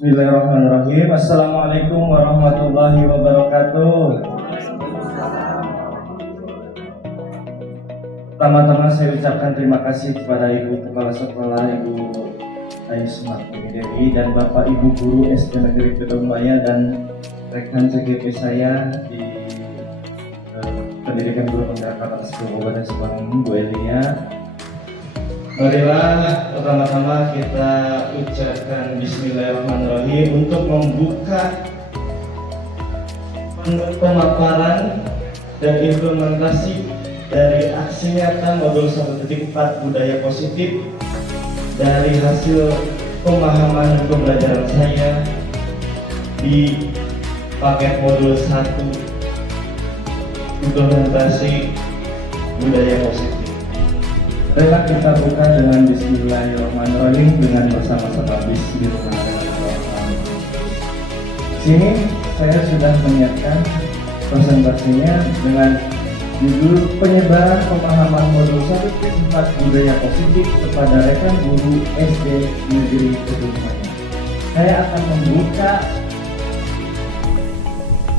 Bismillahirrahmanirrahim. Assalamualaikum warahmatullahi wabarakatuh. Pertama-tama saya ucapkan terima kasih kepada Ibu Kepala Sekolah Ibu Aisma Dewi dan Bapak Ibu Guru SD Negeri Kedongbaya dan rekan CGP saya di Pendidikan Guru Penggerak Atas Kabupaten Subang, Bu Elia. Marilah pertama-tama kita ucapkan Bismillahirrahmanirrahim untuk membuka pemaparan dan implementasi dari aksi nyata modul 1.4 budaya positif dari hasil pemahaman pembelajaran saya di paket modul 1 implementasi budaya positif. Marilah kita buka dengan Bismillahirrahmanirrahim dengan bersama-sama Bismillahirrahmanirrahim. Sini saya sudah menyiapkan presentasinya dengan judul penyebaran pemahaman modul 1.4 budaya positif kepada rekan guru SD Negeri Kedongbaya. Saya akan membuka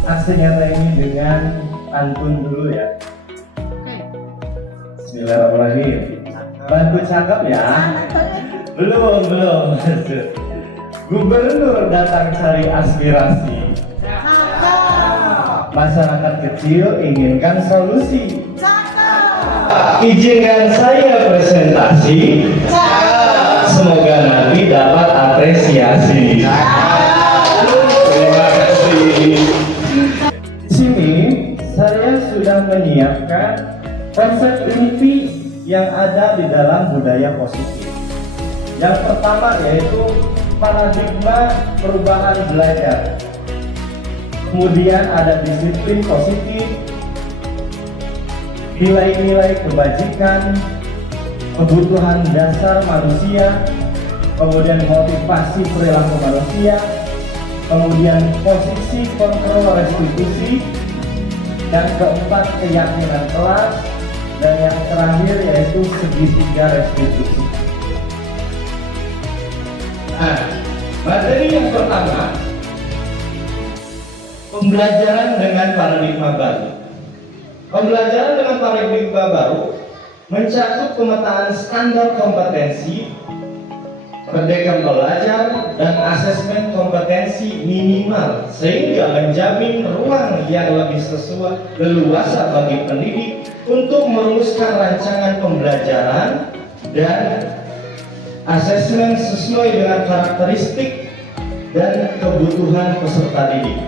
aksi nyata ini dengan pantun dulu ya. Bismillahirrahmanirrahim. Bantu cakep ya. Belum. Gubernur datang cari aspirasi. Masyarakat kecil inginkan solusi. Izinkan saya presentasi. Semoga nanti dapat apresiasi. Terima kasih. Di sini saya sudah menyiapkan konsep inti yang ada di dalam budaya positif. Yang pertama yaitu paradigma perubahan belajar. Kemudian ada disiplin positif, nilai-nilai kebajikan, kebutuhan dasar manusia, kemudian motivasi perilaku manusia, kemudian posisi kontrol restitusi, dan keempat keyakinan kelas, dan yang terakhir yaitu segitiga restitusi. Nah, materi yang pertama, pembelajaran dengan paradigma baru. Pembelajaran dengan paradigma baru mencakup pemetaan standar kompetensi, merdeka belajar, dan asesmen kompetensi minimal sehingga menjamin ruang yang lebih leluasa bagi pendidik untuk merumuskan rancangan pembelajaran dan asesmen sesuai dengan karakteristik dan kebutuhan peserta didik.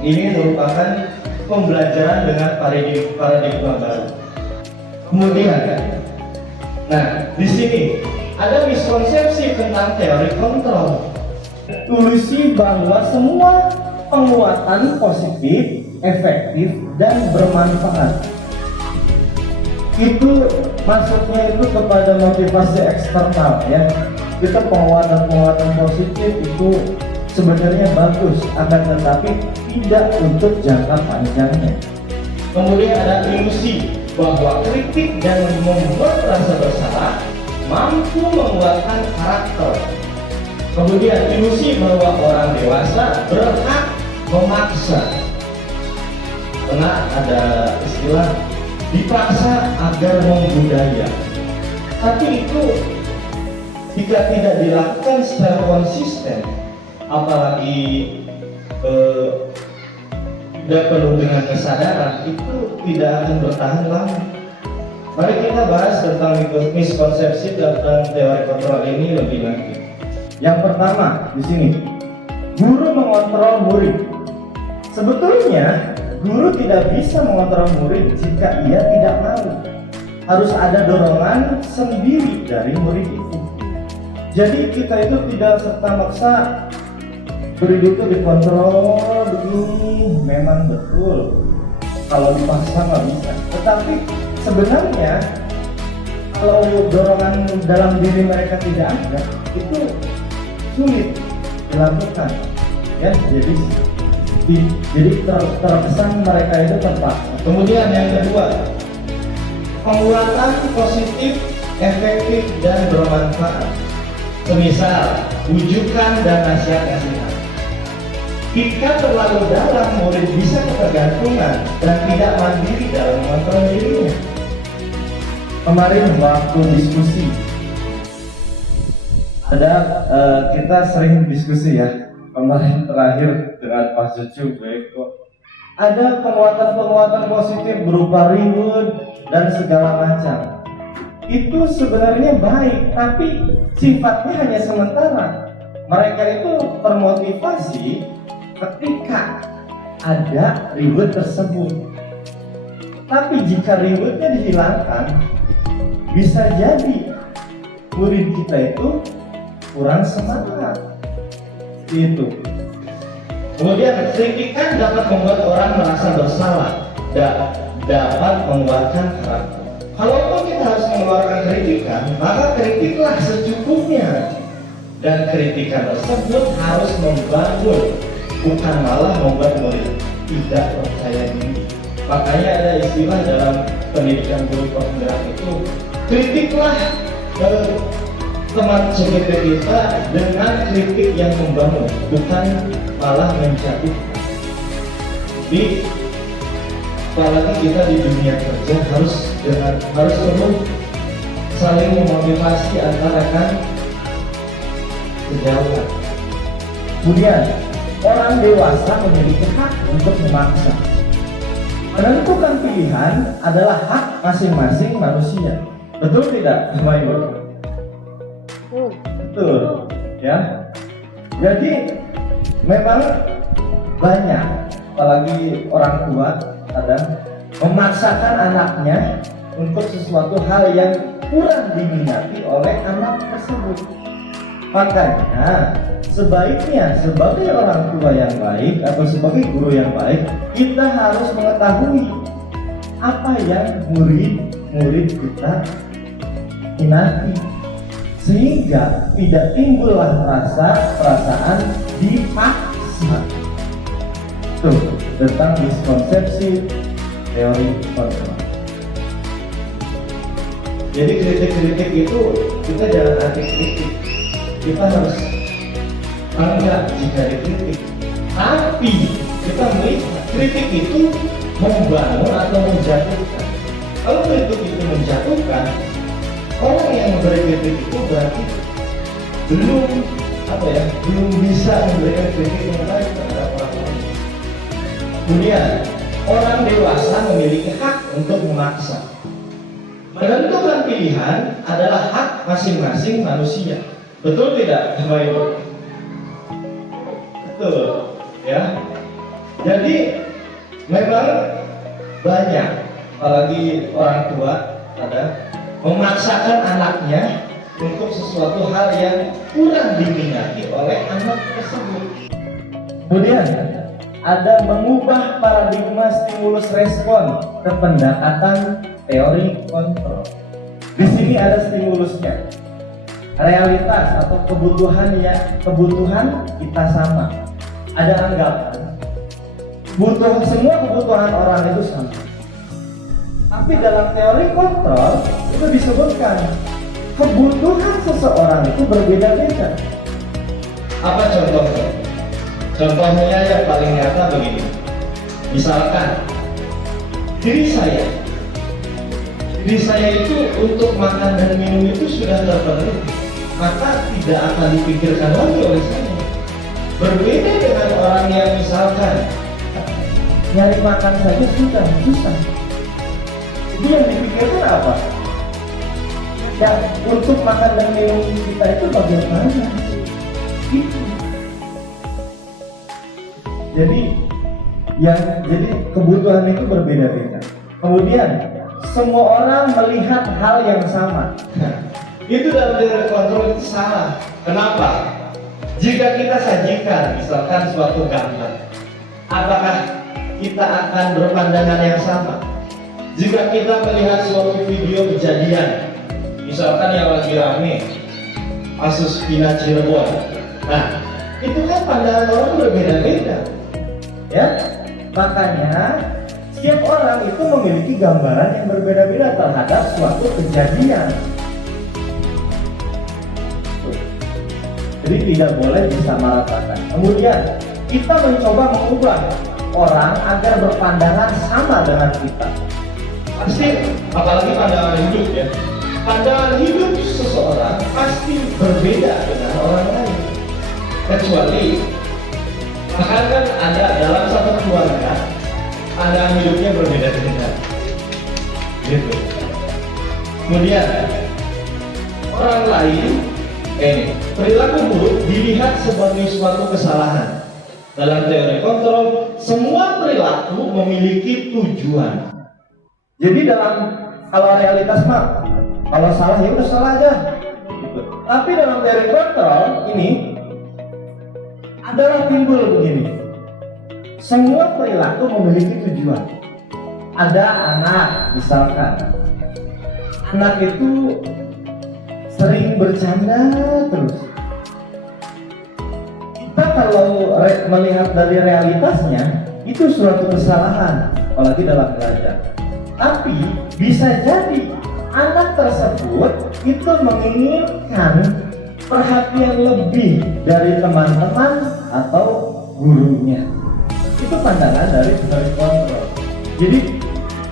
Ini merupakan pembelajaran dengan paradigma baru. Kemudian, di sini ada miskonsepsi tentang teori kontrol. Tulisih bahwa semua penguatan positif, efektif, dan bermanfaat. Itu maksudnya itu kepada motivasi eksternal ya. Kita penguatan positif itu sebenarnya bagus, akan tetapi tidak untuk jangka panjangnya. Kemudian ada ilusi bahwa kritik dan membuat rasa bersalah mampu menguatkan karakter. Kemudian ilusi bahwa orang dewasa berhak memaksa. Karena ada istilah dipaksa agar membudaya. Tapi itu jika tidak dilakukan secara konsisten, apalagi tidak penuh dengan kesadaran, itu tidak akan bertahan lama. Mari kita bahas tentang miskonsepsi tentang teori kontrol ini lebih lanjut. Yang pertama di sini, guru mengontrol murid. Sebetulnya guru tidak bisa mengontrol murid jika ia tidak mau. Harus ada dorongan sendiri dari murid itu. Jadi kita itu tidak serta-merta murid itu dikontrol begini, memang betul. Kalau dipaksa nggak bisa. Tetapi sebenarnya kalau dorongan dalam diri mereka tidak ada, itu sulit dilakukan. Ya, jadi terkesan mereka itu terpaksa. Kemudian yang kedua, penguatan positif, efektif, dan bermanfaat. Semisal rujukan dan nasihat-nasihat. Jika terlalu dalam, murid bisa ketergantungan dan tidak mandiri dalam mengontrol dirinya. Kemarin waktu diskusi, kita sering diskusi ya. Kemarin terakhir dengan Pak Cucu Beko, ada penguatan-penguatan positif berupa reward dan segala macam. Itu sebenarnya baik, tapi sifatnya hanya sementara. Mereka itu termotivasi ketika ada reward tersebut. Tapi jika rewardnya dihilangkan, bisa jadi murid kita itu kurang semangat. Itu. Kemudian kritikan dapat membuat orang merasa bersalah dan dapat menguatkan karakter. Kalaupun kita harus mengeluarkan kritikan, maka kritiklah secukupnya. Dan kritikan tersebut harus membangun, bukan malah membuat murid tidak percaya diri. Makanya ada istilah dalam pendidikan guru penggerak itu, kritiklah teman CGP kita dengan kritik yang membangun, bukan malah menjatuhkan. Jadi, apalagi kita di dunia kerja harus perlu saling memotivasi antara rekan sejauh. Kemudian, orang dewasa memiliki hak untuk memaksa. Menentukan pilihan adalah hak masing-masing manusia. Betul tidak, Bapak Ibu? Betul, ya. Jadi memang banyak, apalagi orang tua kadang memaksakan anaknya untuk sesuatu hal yang kurang diminati oleh anak tersebut. Makanya sebaiknya sebagai orang tua yang baik atau sebagai guru yang baik, kita harus mengetahui apa yang murid-murid kita minati, sehingga tidak timbullah perasaan dipaksa. Tuh, tentang miskonsepsi teori kontrol. Jadi kritik-kritik itu kita jangan anti-kritik. Kita harus bangga jika dikritik. Tapi kita melihat kritik itu membangun atau menjatuhkan. Kalau kritik itu menjatuhkan, orang yang memberi kritik itu berarti belum bisa memberikan kritik yang baik terhadap orang lain. Kemudian orang dewasa memiliki hak untuk memaksa. Menentukan pilihan adalah hak masing-masing manusia. Betul tidak, Bapak Ibu? Betul, ya. Jadi memang banyak, apalagi orang tua ada memaksakan anaknya untuk sesuatu hal yang kurang diminati oleh anak tersebut. Kemudian ada mengubah paradigma stimulus respon ke pendekatan teori kontrol. Di sini ada stimulusnya. Realitas atau kebutuhan kita sama. Ada anggapan semua kebutuhan orang itu sama. Tapi dalam teori kontrol itu disebutkan kebutuhan seseorang itu berbeda-beda. Apa contohnya? Contohnya yang paling nyata begini. Misalkan diri saya itu untuk makan dan minum itu sudah terpenuhi, maka tidak akan dipikirkan lagi oleh saya. Berbeda dengan orang yang misalkan nyari makan saja sudah susah. Jadi yang dipikirkan apa? Ya, untuk makan dan minum kita itu bagaimana? Gitu. Jadi kebutuhan itu berbeda-beda. Kemudian semua orang melihat hal yang sama. Itu dalam teori kontrol itu salah. Kenapa? Jika kita sajikan misalkan suatu gambar, apakah kita akan berpandangan yang sama? Jika kita melihat suatu video kejadian, misalkan yang lagi rame, kasus Vina Cirebon, nah itu kan pandangan orang berbeda-beda, ya. Makanya setiap orang itu memiliki gambaran yang berbeda-beda terhadap suatu kejadian. Jadi tidak boleh disamaratakan. Kemudian kita mencoba mengubah orang agar berpandangan sama dengan kita. Pasti, apalagi pandangan hidup ya. Pandangan hidup seseorang pasti berbeda dengan orang lain. Kecuali, bahkan kan ada dalam satu keluarga, pandangan hidupnya berbeda-beda. Gitu. Kemudian, orang lain, perilaku buruk dilihat sebagai suatu kesalahan. Dalam teori kontrol, semua perilaku memiliki tujuan. Jadi kalau realitas mah, kalau salah ya udah salah aja. Gitu. Tapi dalam teori kontrol ini adalah timbul begini. Semua perilaku memiliki tujuan. Ada anak, misalkan, anak itu sering bercanda terus. Kita kalau melihat dari realitasnya, itu suatu kesalahan, apalagi dalam belajar. Tapi bisa jadi anak tersebut itu menginginkan perhatian lebih dari teman-teman atau gurunya. Itu pandangan dari teori kontrol. Jadi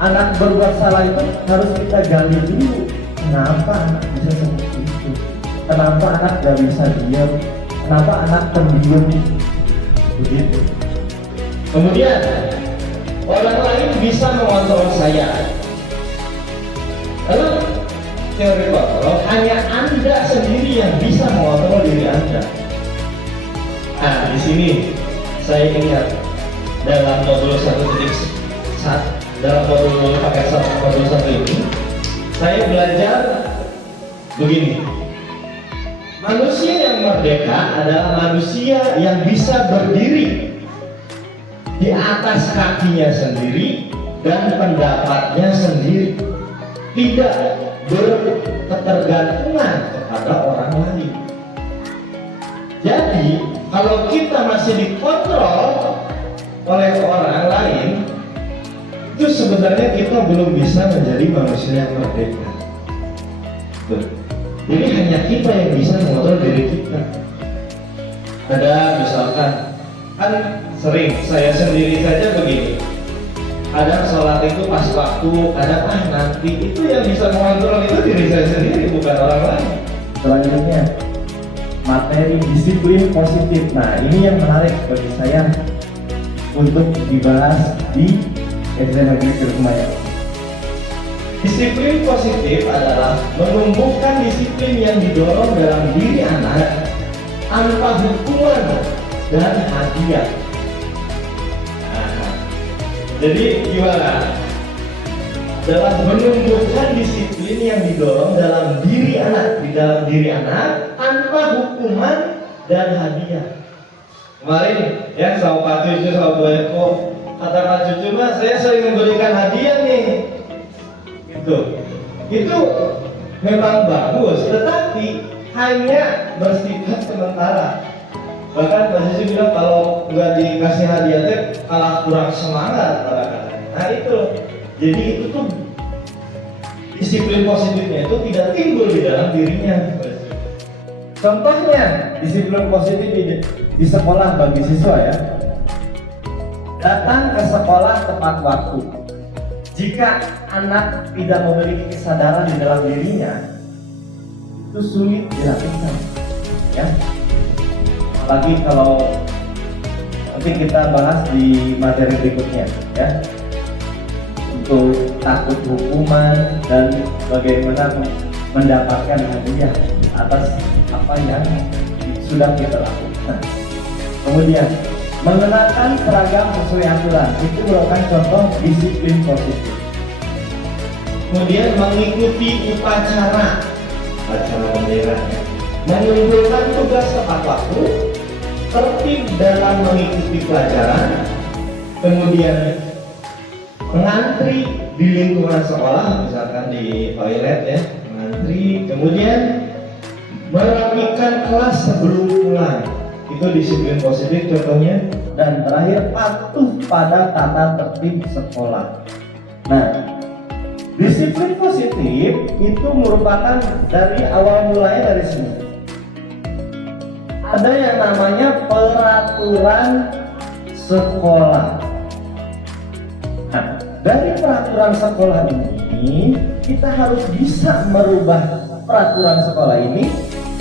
anak berbuat salah itu harus kita gali dulu. Kenapa anak bisa seperti itu? Kenapa anak gak bisa diam? Kenapa anak pendiam? Begitu. Kemudian orang lain bisa mengontrol saya. Lalu teori kontrol, hanya Anda sendiri yang bisa mengontrol diri Anda. Nah, di sini saya ingat dalam modul 1.1, dalam modul paket 1 ini, saya belajar begini. Manusia yang merdeka adalah manusia yang bisa berdiri di atas kakinya sendiri dan pendapatnya sendiri, tidak berketergantungan kepada orang lain. Jadi kalau kita masih dikontrol oleh orang lain, itu sebenarnya kita belum bisa menjadi manusia yang merdeka. Jadi hanya kita yang bisa mengontrol diri kita. Ada misalkan, kan sering saya sendiri saja begini, kadang sholat itu pas waktu, kadang nanti. Itu yang bisa mengontrol itu diri saya sendiri, bukan orang lain. Selanjutnya, materi disiplin positif. Nah, ini yang menarik bagi saya untuk dibahas di SD Negeri Cirebon. Disiplin positif adalah menumbuhkan disiplin yang didorong dalam diri anak tanpa hukuman dan hadiah. Jadi gimana? Dalam menumbuhkan disiplin yang didorong dalam diri anak tanpa hukuman dan hadiah. Kemarin ya sama Pak Cucu sama Bu Eko, kata Pak Cucu mah saya sering memberikan hadiah nih. Itu memang bagus, tetapi hanya bersifat sementara. Bahkan Pak Cucu bilang kalau nggak dikasih hadiah teh kalah kurang semangat kadang-kadang. Nah itu, jadi itu tuh disiplin positifnya itu tidak timbul di dalam dirinya. Contohnya disiplin positif di sekolah bagi siswa ya, datang ke sekolah tepat waktu. Jika anak tidak memiliki kesadaran di dalam dirinya, itu sulit dilakukan, ya. Apalagi kalau nanti kita bahas di materi berikutnya, ya. Untuk takut hukuman dan bagaimana mendapatkan hadiah atas apa yang sudah kita lakukan. Kemudian mengenakan seragam sesuai aturan itu merupakan contoh disiplin positif. Kemudian mengikuti upacara bendera, mengumpulkan tugas tepat waktu, tertib dalam mengikuti pelajaran, kemudian mengantri di lingkungan sekolah, misalkan di toilet ya, mengantri, kemudian merapikan kelas sebelum pulang. Itu disiplin positif contohnya. Dan terakhir, patuh pada tata tertib sekolah. Nah, disiplin positif itu merupakan dari awal mulanya dari sini. ada yang namanya peraturan sekolah. Nah, dari peraturan sekolah ini kita harus bisa merubah peraturan sekolah ini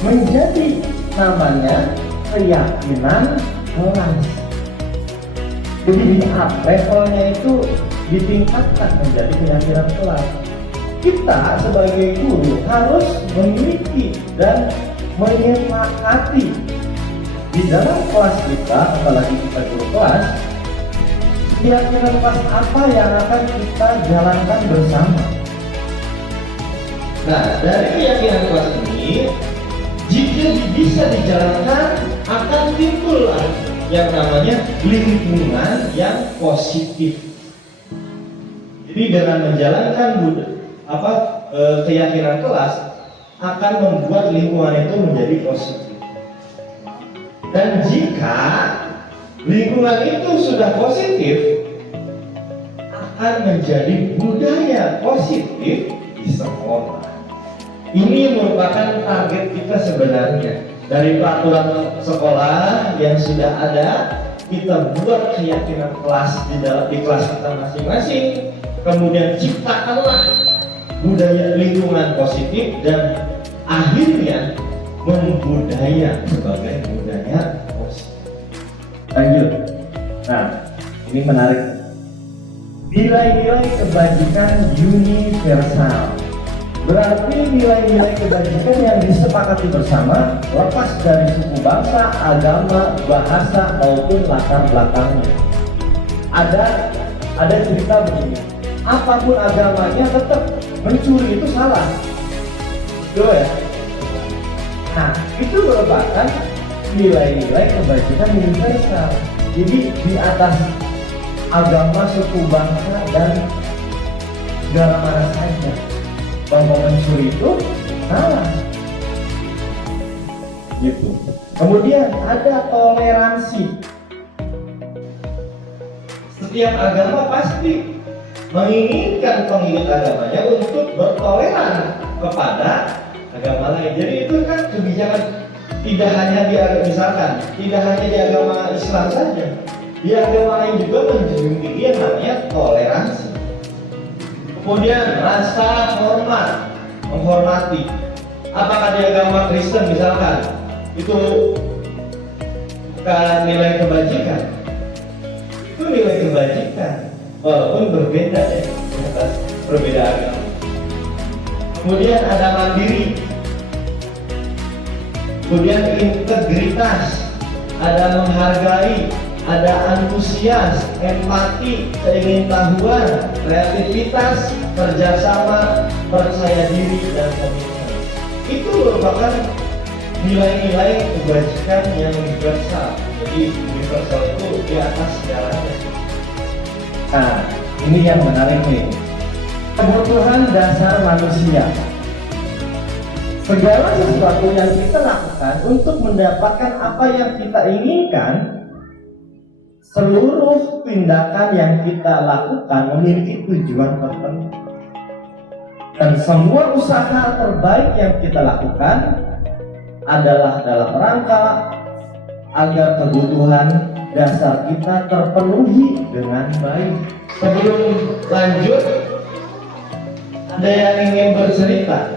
menjadi namanya keyakinan kelas. Jadi di levelnya itu ditingkatkan menjadi keyakinan kelas. Kita sebagai guru harus memiliki dan menyepakati di dalam kelas kita, apalagi kita guru kelas, keyakinan kelas apa yang akan kita jalankan bersama. Nah, dari keyakinan kelas ini, jika bisa dijalankan, akan timbul yang namanya lingkungan yang positif. Jadi dengan menjalankan keyakinan kelas akan membuat lingkungan itu menjadi positif. Dan jika lingkungan itu sudah positif, akan menjadi budaya positif di sekolah. Ini merupakan target kita sebenarnya. Dari peraturan sekolah yang sudah ada, kita buat keyakinan kelas di kelas kita masing-masing. Kemudian ciptakanlah budaya lingkungan positif dan akhirnya membudaya sebagai budaya positif. Lanjut. Nah, ini menarik. Nilai-nilai kebajikan universal. Berarti nilai-nilai kebajikan yang disepakati bersama lepas dari suku bangsa, agama, bahasa maupun latar belakangnya. Ada cerita begini. Apapun agamanya tetap mencuri itu salah. Betul ya? Nah, itu merupakan nilai-nilai kebajikan universal. Jadi di atas agama, suku bangsa dan segala mana saja, bahwa mencuri itu salah. Gitu. Kemudian ada toleransi. Setiap agama pasti menginginkan pengikut agamanya untuk bertoleran kepada agama lain. Jadi itu kan kebijakan tidak hanya tidak hanya di agama Islam saja, di agama lain juga menjunjung tinggi yang namanya toleransi. Kemudian rasa hormat, menghormati. Apakah di agama Kristen misalkan itu bukan nilai kebajikan? Itu nilai kebajikan, walaupun berbeda ya, berbeda agama. Kemudian ada mandiri, kemudian integritas, ada menghargai, ada antusias, empati, keingintahuan, kreativitas, kerjasama, percaya diri, dan komitmen. Itu merupakan nilai-nilai kebajikan yang universal. Jadi universal itu di atas segalanya. Nah, ini yang menarik nih. Kebutuhan dasar manusia. Segala sesuatu yang kita lakukan untuk mendapatkan apa yang kita inginkan, seluruh tindakan yang kita lakukan memiliki tujuan tertentu. Dan semua usaha terbaik yang kita lakukan adalah dalam rangka agar kebutuhan dasar kita terpenuhi dengan baik. Sebelum lanjut, ada yang ingin bercerita.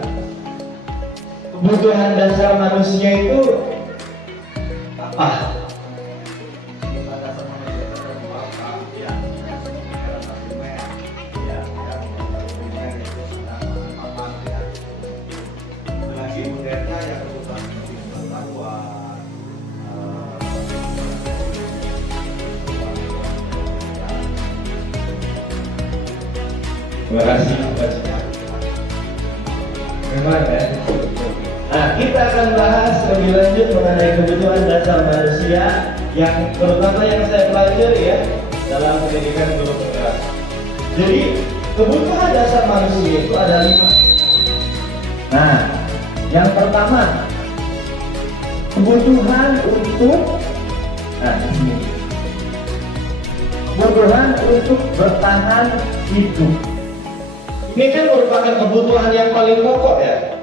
Kebutuhan dasar manusia itu apa? Terima kasih. Memang ya. Nah, kita akan bahas lebih lanjut mengenai kebutuhan dasar manusia yang terutama yang saya pelajari ya dalam pendidikan guru penggerak. Jadi kebutuhan dasar manusia itu ada 5. Nah, yang pertama kebutuhan untuk kebutuhan untuk bertahan hidup. Ini kan merupakan kebutuhan yang paling pokok ya.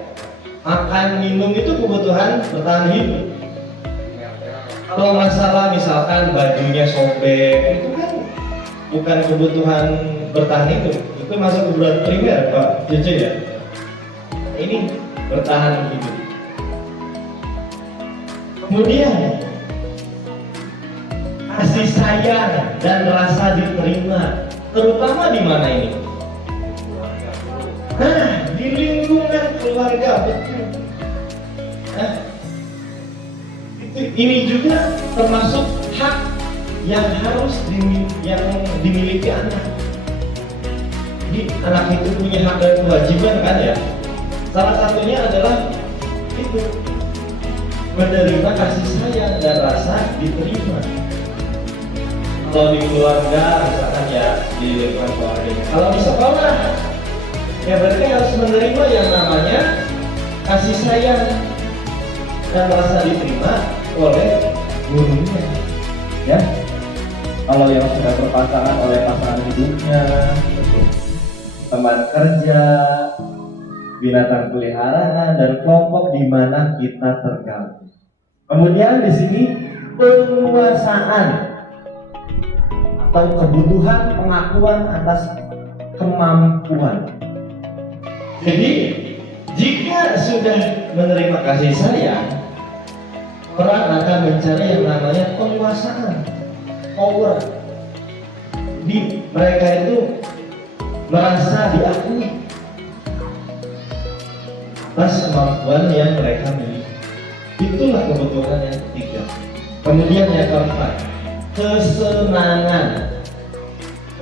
Makan, minum itu kebutuhan bertahan hidup. Kalau masalah misalkan bajunya sobek, itu kan bukan kebutuhan bertahan itu masuk kebutuhan primer Pak Cece ya. Ini bertahan hidup. Kemudian kasih sayang dan rasa diterima, terutama di mana ini? Nah, di lingkungan keluarga, betul. Nah, ini juga termasuk hak yang harus dimiliki anak. Jadi anak itu punya hak dan kewajiban kan ya. Salah satunya adalah itu menerima kasih sayang dan rasa diterima. Kalau di keluarga misalkan ya di lingkungan keluarga. Kalau di sekolah ya berarti harus menerima yang namanya kasih sayang dan rasa diterima oleh gurunya, ya. Kalau yang sudah berpasangan oleh pasangan hidupnya, teman kerja, binatang peliharaan dan kelompok di mana kita tergabung. Kemudian di sini penguasaan atau kebutuhan pengakuan atas kemampuan. Jadi jika sudah menerima kasih sayang, orang akan mencari yang namanya penguasaan, power. Di mereka itu merasa diakui atas kemampuan yang mereka miliki. Itulah kebutuhan yang ketiga. Kemudian yang keempat,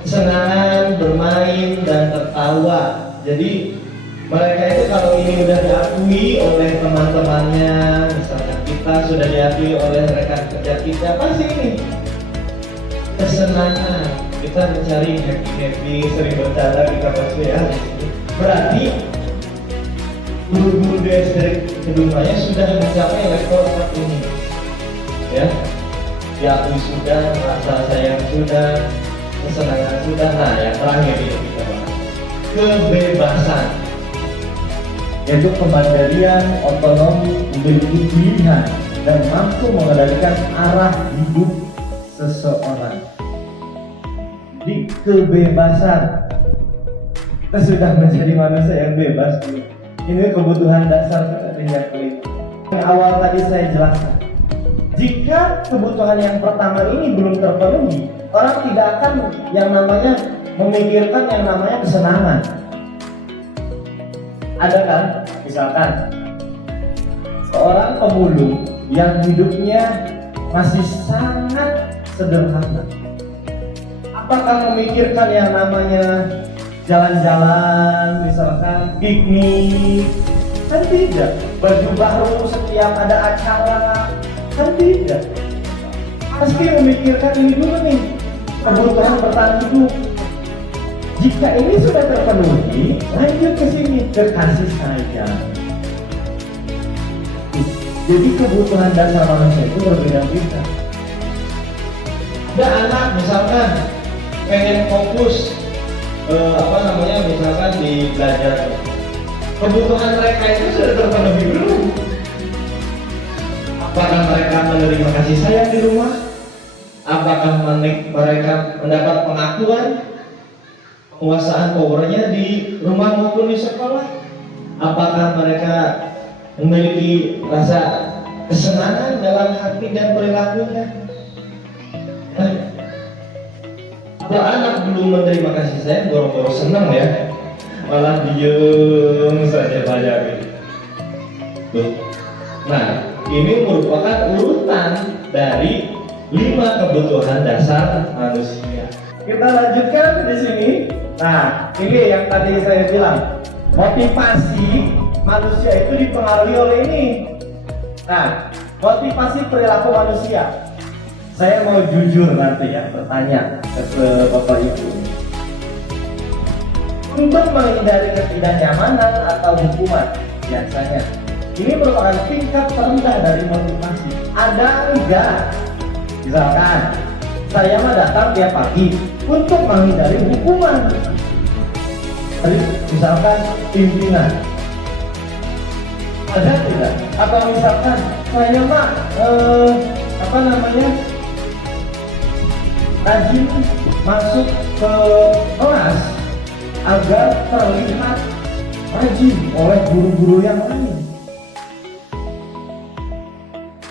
kesenangan bermain dan tertawa. Jadi mereka itu kalau ini udah diakui oleh teman-temannya, misalnya kita sudah diakui oleh rekan kerja kita, pasti ini kesenangan. Kita mencari happy, sering bercanda di kampus ya. Berarti guru-guru di SD kedua-duanya sudah mencapai level seperti ini, ya. Diakui sudah, rasa sayang sudah, kesenangan sudah. Nah, yang terakhir itu kita bahas kebebasan, yaitu kemandirian, otonomi, memiliki pilihan dan mampu mengendalikan arah hidup seseorang. Di kebebasan, kita sudah menjadi manusia yang bebas. Ini kebutuhan dasar kita yang kelima. Yang awal tadi saya jelaskan. Jika kebutuhan yang pertama ini belum terpenuhi, orang tidak akan yang namanya memikirkan yang namanya kesenangan. Ada kan, misalkan seorang pemulung yang hidupnya masih sangat sederhana, apakah memikirkan yang namanya jalan-jalan, misalkan piknik? Kan tidak. Baju baru setiap ada acara? Kan tidak. Pasti memikirkan ini dulu nih, kebutuhan bertahan hidup. Jika ini sudah terpenuhi, lanjut ke sini, ke kasih sayang. Jadi kebutuhan dasar manusia itu berbeda-beda. Ada anak misalkan pengen fokus misalkan di belajar, kebutuhan mereka itu sudah terpenuhi belum? Apakah mereka menerima kasih sayang di rumah? Apakah mereka mendapat pengakuan, penguasaan powernya di rumah maupun di sekolah? Apakah mereka memiliki rasa kesenangan dalam hati dan perilakunya? Kalau anak belum menerima kasih sayang, boro-boro senang ya, malah diem saja banyak gitu. Nah, ini merupakan urutan dari 5 kebutuhan dasar manusia. Kita lanjutkan di sini. Nah, ini yang tadi saya bilang, motivasi manusia itu dipengaruhi oleh ini. Nah, motivasi perilaku manusia. Saya mau jujur nanti ya, bertanya ke Bapak Ibu. Untuk menghindari ketidaknyamanan atau hukuman, biasanya ini merupakan tingkat terendah dari motivasi. Ada enggak? Misalkan saya mah datang tiap pagi untuk menghindari hukuman. Misalkan pimpinan. Ada tidak? Atau misalkan saya mah apa namanya, rajin masuk ke kelas agar terlihat rajin oleh guru-guru yang lain.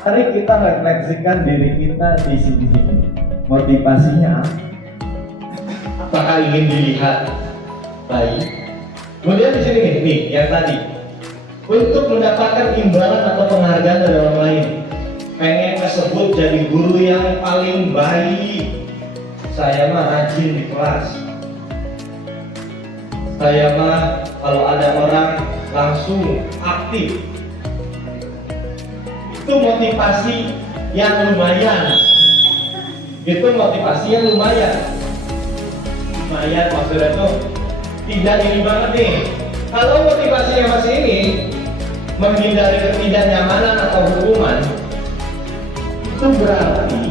Mari kita refleksikan diri kita di sini. Motivasinya apakah ingin dilihat baik? Kemudian di sini nih yang tadi, untuk mendapatkan imbalan atau penghargaan dari orang lain, pengen tersebut jadi guru yang paling baik. Saya mah rajin di kelas. Saya mah kalau ada orang langsung aktif. Itu motivasi yang lumayan. Itu motivasi yang lumayan. Lumayan maksudnya tuh tidak ini banget nih. Kalau motivasinya masih ini, menghindari ketidaknyamanan atau hukuman, itu berarti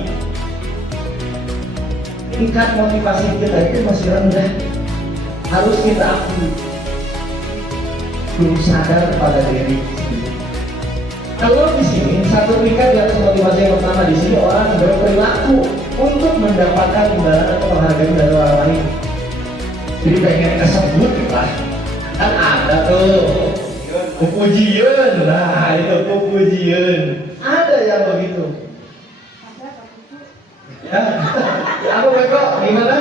tingkat motivasi kita itu masih rendah. Harus kita akui, belum sadar pada diri sendiri. Kalau di sini satu tingkat di atas motivasi yang pertama, di sini orang berperilaku untuk mendapatkan imbalan atau penghargaan dari orang lain. Jadi pengen kesebut lah, kan ada tuh pujian, nah itu pujian, ada yang begitu. Ya, aku Beko, gimana?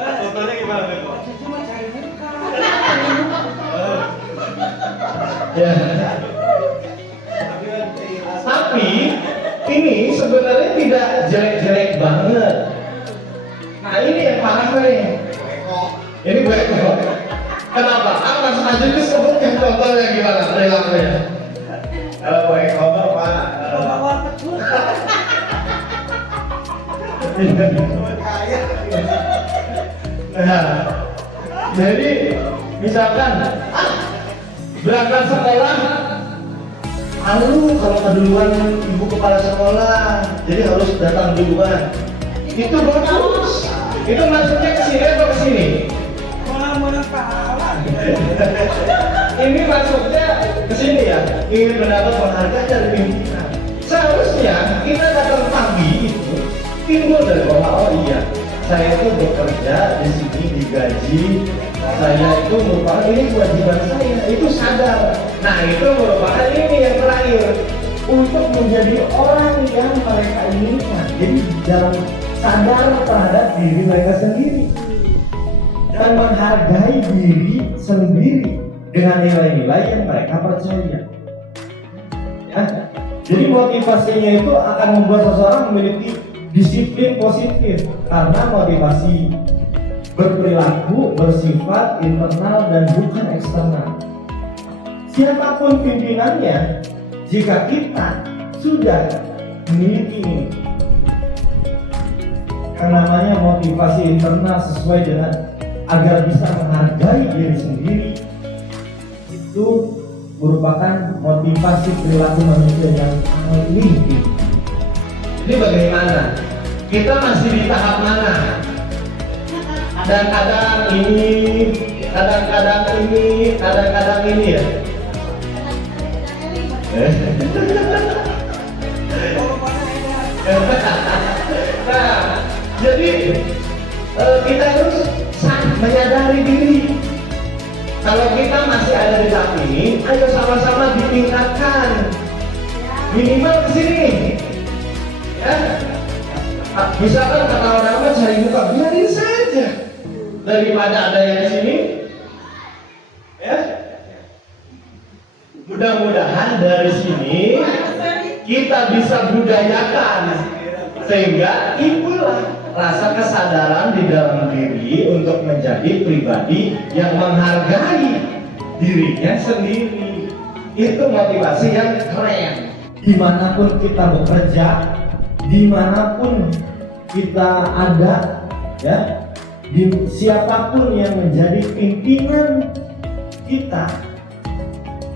Fotonya gimana Beko? Ya. Tapi ini sebenarnya tidak jelek-jelek banget. Nah ini yang parah nih. Ini Beko. Kenapa? Apa sengaja disebutkan contohnya gimana perilakunya? Kalau Beko Pak. Nah, jadi misalkan berangkat sekolah, kalau keduluan ibu kepala sekolah, jadi harus datang duluan. Itu bagus. Itu maksudnya ke sini atau ke sini? Ini maksudnya ke sini ya, ingin mendapat penghargaan dari pimpinan. Seharusnya kita datang pagi itu timbul dari bawah, oh iya, saya itu bekerja di sini digaji, saya itu merupakan ini kewajiban saya, itu sadar. Nah itu merupakan ini yang terakhir, untuk menjadi orang yang mereka inginkan. Jadi dalam sadar terhadap diri mereka sendiri dan menghargai diri sendiri dengan nilai-nilai yang mereka percaya. Ya? Jadi motivasinya itu akan membuat seseorang memiliki disiplin positif, karena motivasi berperilaku bersifat internal dan bukan eksternal. Siapapun pimpinannya, jika kita sudah memiliki ini, yang namanya motivasi internal sesuai dengan agar bisa menghargai diri sendiri, itu merupakan motivasi perilaku manusia yang paling tinggi. Ini bagaimana? Kita masih di tahap mana? Kadang-kadang ini, kadang-kadang ini, kadang-kadang ini ya. Nah, jadi kita harus menyadari diri. Kalau kita masih ada di tahap ini, ayo sama-sama ditingkatkan. Minimal ke sini. Ya, misalkan kata orang mah cari muka, biarin saja daripada ada yang di sini. Ya, mudah-mudahan dari sini kita bisa budayakan sehingga timbullah rasa kesadaran di dalam diri untuk menjadi pribadi yang menghargai dirinya sendiri. Itu motivasi yang keren. Dimanapun kita bekerja, dimanapun kita ada, ya, siapapun yang menjadi pimpinan kita,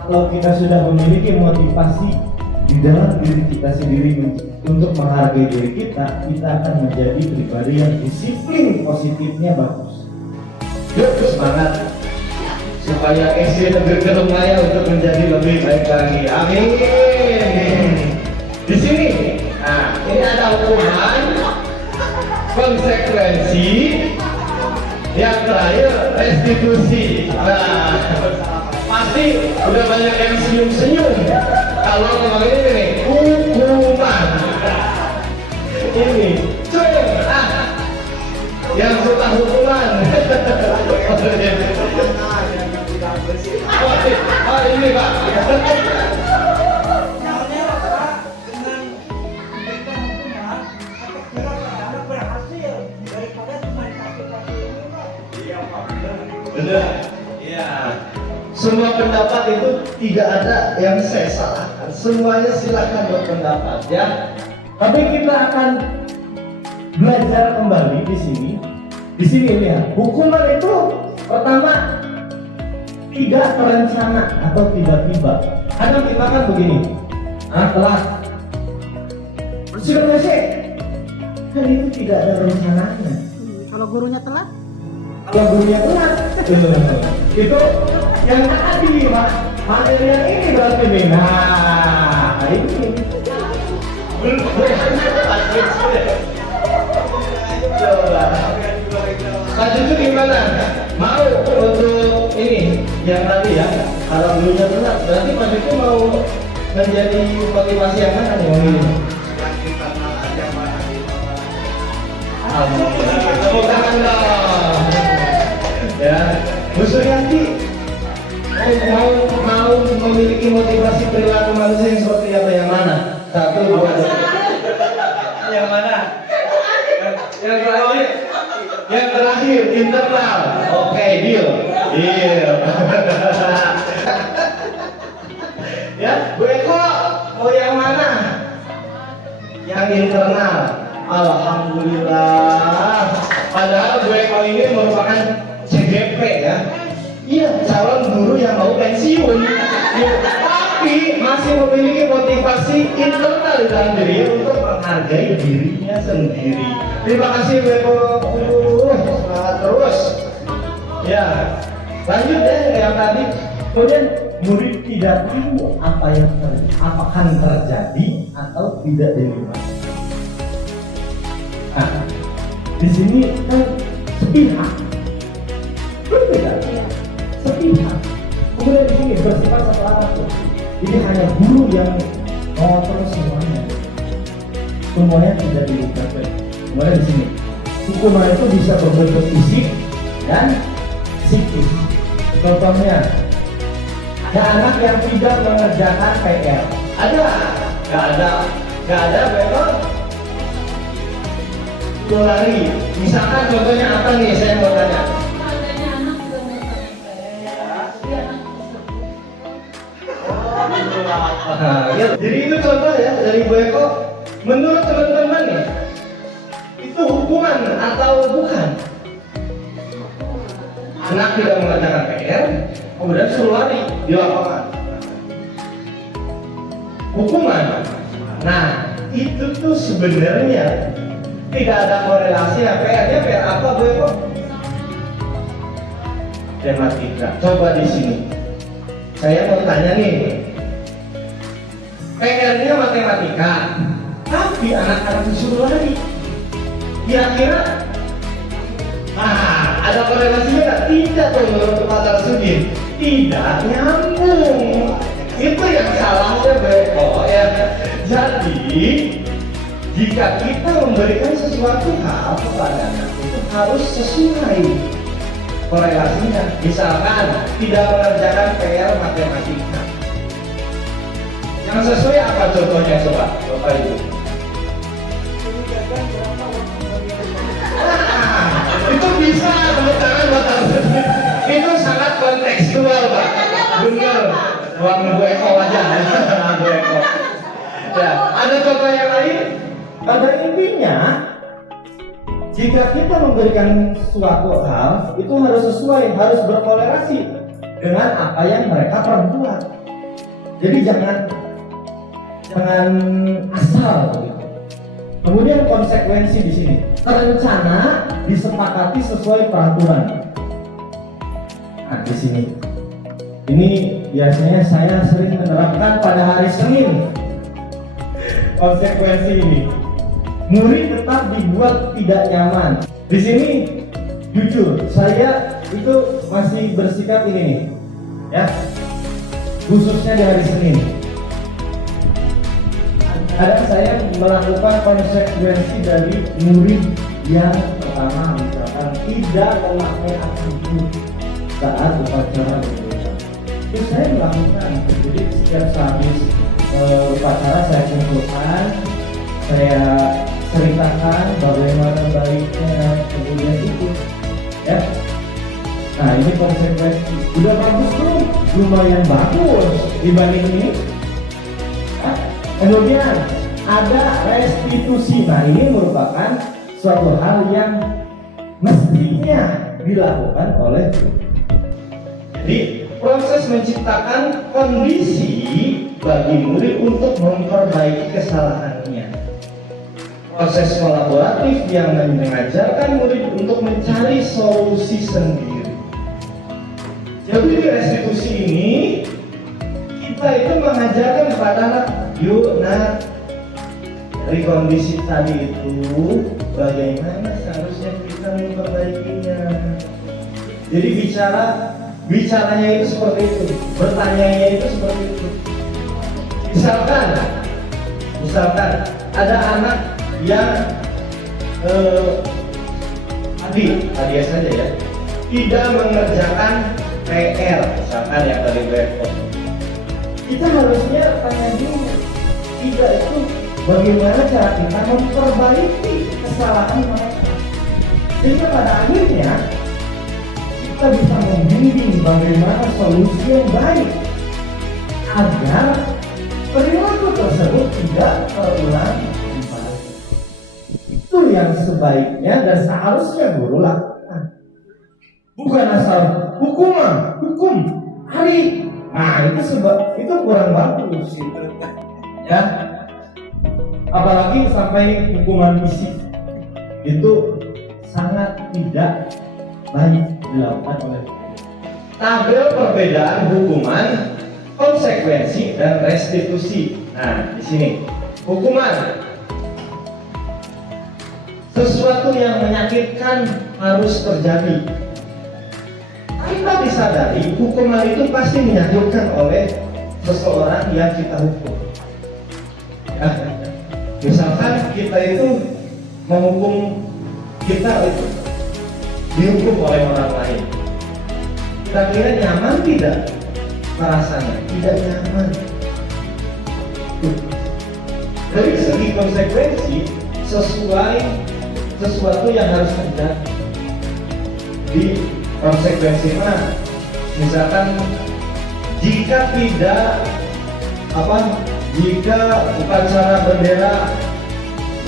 kalau kita sudah memiliki motivasi di dalam diri kita sendiri untuk menghargai diri kita, kita akan menjadi pribadi yang disiplin positifnya bagus. Yuk semangat supaya SD Negeri Kelungaya untuk menjadi lebih baik lagi. Amin. Di sini, nah ini ada hukuman, konsekuensi, yang terakhir restitusi. Nah, pasti udah banyak yang senyum-senyum kalau ngomong ini nih, hukuman. Ini, cuy, yang suka hukuman. Oh ini Pak. Benar. Iya. Semua pendapat itu tidak ada yang saya salahkan. Semuanya silakan berpendapat ya. Tapi kita akan belajar kembali di sini. Di sini lihat, hukuman itu pertama tidak terencana atau tiba-tiba. Kadang kita kan begini, telat, bersih kan itu tidak ada rencananya. Kalau gurunya telat? Kalau gurunya telat, itu yang tadi materi yang ini berarti nih. Nah, ini coba. Kak Cucu gimana? Mau untuk ini yang tadi ya? Kalau gurunya telat, berarti Pak Cucu mau menjadi motivasi yang mana nih ini? Tepuk tangan dong. Ya, Bu Suryanti mau memiliki motivasi perilaku manusia yang seperti apa, yang mana? Satu, dua, tiga. Yang mana? Yang terakhir. Yang terakhir internal. Oke, deal. Ya, Bu Eko mau yang mana? Yang internal. Alhamdulillah. Padahal Bu Eko ini merupakan CGP ya. Iya, calon guru yang mau pensiun. Ya, tapi masih memiliki motivasi internal di dalam diri untuk menghargai dirinya sendiri. Terima kasih Bu Eko. Semangat terus. Ya, lanjut deh yang tadi. Kemudian murid tidak tahu apa yang akan terjadi atau tidak diterima. Nah, di sini kan sepihak, berbeda, sepihak. Kemudian di sini bersifat satu arah tuh. Ini hanya guru yang mengontrol semuanya. Semuanya tidak dilibatkan. Kemudian di sini, hukuman itu bisa berbentuk fisik dan psikis. Contohnya, ada anak yang tidak mengerjakan PR. Ada? Gak ada, memang. Lari. Misalkan contohnya apa nih, saya mau tanya. Ya, jadi itu contoh ya dari Bu Eko. Menurut teman-teman nih, itu hukuman atau bukan? Anak tidak mengerjakan PR, kemudian suruh lari di lapangan. Hukuman. Nah, itu tuh sebenarnya tidak ada korelasi ya. PR-nya PR apa Bu Eko? Matematika. Coba di sini. Saya mau tanya nih. PR-nya matematika, tapi anak-anak disuruh lari. Kira-kira ada korelasinya nggak? Tidak tuh menurut Pak Tarsudin. Tidak nyambung. Itu yang salahnya Bu Eko ya. Jadi jika kita memberikan sesuatu hal kepada anak itu harus sesuai korelasinya. Misalkan tidak mengerjakan PR matematika. Yang sesuai apa contohnya coba Bapak Ibu? Itu bisa tepuk tangan buat Tarsudin. Itu sangat kontekstual Pak. Benar. Buang Bu Eko aja. Bu Eko. Ya, ada contoh yang lain? Pada intinya, jika kita memberikan suatu hal, itu harus sesuai, harus berkolerasi dengan apa yang mereka perbuat. Jadi jangan asal gitu. Kemudian konsekuensi di sini, terencana disepakati sesuai peraturan. Nah di sini, ini biasanya saya sering menerapkan pada hari Senin. konsekuensi ini. Murid tetap dibuat tidak nyaman. Di sini jujur, saya itu masih bersikap ini nih, ya, khususnya di hari Senin. Kadang saya melakukan konsekuensi dari murid yang pertama, misalkan tidak memakai atribut saat upacara berdoa. Itu saya melakukan. Jadi setiap habis upacara saya kumpulkan, saya ceritakan bagaimana baiknya, kemudian itu, ya. Nah, ini konsekuensi. Udah bagus belum? Lumayan bagus dibanding ini. Nah, kemudian ada restitusi. Nah, ini merupakan suatu hal yang mestinya dilakukan oleh. Jadi proses menciptakan kondisi bagi murid untuk memperbaiki kesalahannya. Proses kolaboratif yang mengajarkan murid untuk mencari solusi sendiri. Jadi di restitusi ini kita itu mengajarkan kepada anak, yuk nak, dari kondisi tadi itu bagaimana seharusnya kita memperbaikinya. Jadi bicaranya itu seperti itu, bertanyanya itu seperti itu. Misalkan ada anak yang tadi saja ya, tidak mengerjakan PR, misalkan yang dari repot. Kita harusnya tanya dulu, tidak itu bagaimana cara kita memperbaiki kesalahan mereka, sehingga pada akhirnya kita bisa membimbing bagaimana solusi yang baik agar perilaku tersebut tidak terulang kembali. Itu yang sebaiknya dan seharusnya guru lakukan. Bukan asal hukum, hari. Nah, itu kurang bagus gitu. Ya. Apalagi sampai hukuman fisik. Itu sangat tidak baik dilakukan oleh. Tabel perbedaan hukuman, konsekuensi dan restitusi. Nah, di sini hukuman, sesuatu yang menyakitkan harus terjadi. Kita disadari hukuman itu pasti menyakitkan oleh seseorang yang kita hukum. Ya. Misalkan kita itu menghukum, kita itu dihukum oleh orang lain. Kira-kira nyaman tidak? Rasanya tidak nyaman. Dari segi konsekuensi, sesuai sesuatu yang harus terjadi. Di konsekuensi mana? Misalkan jika upacara bendera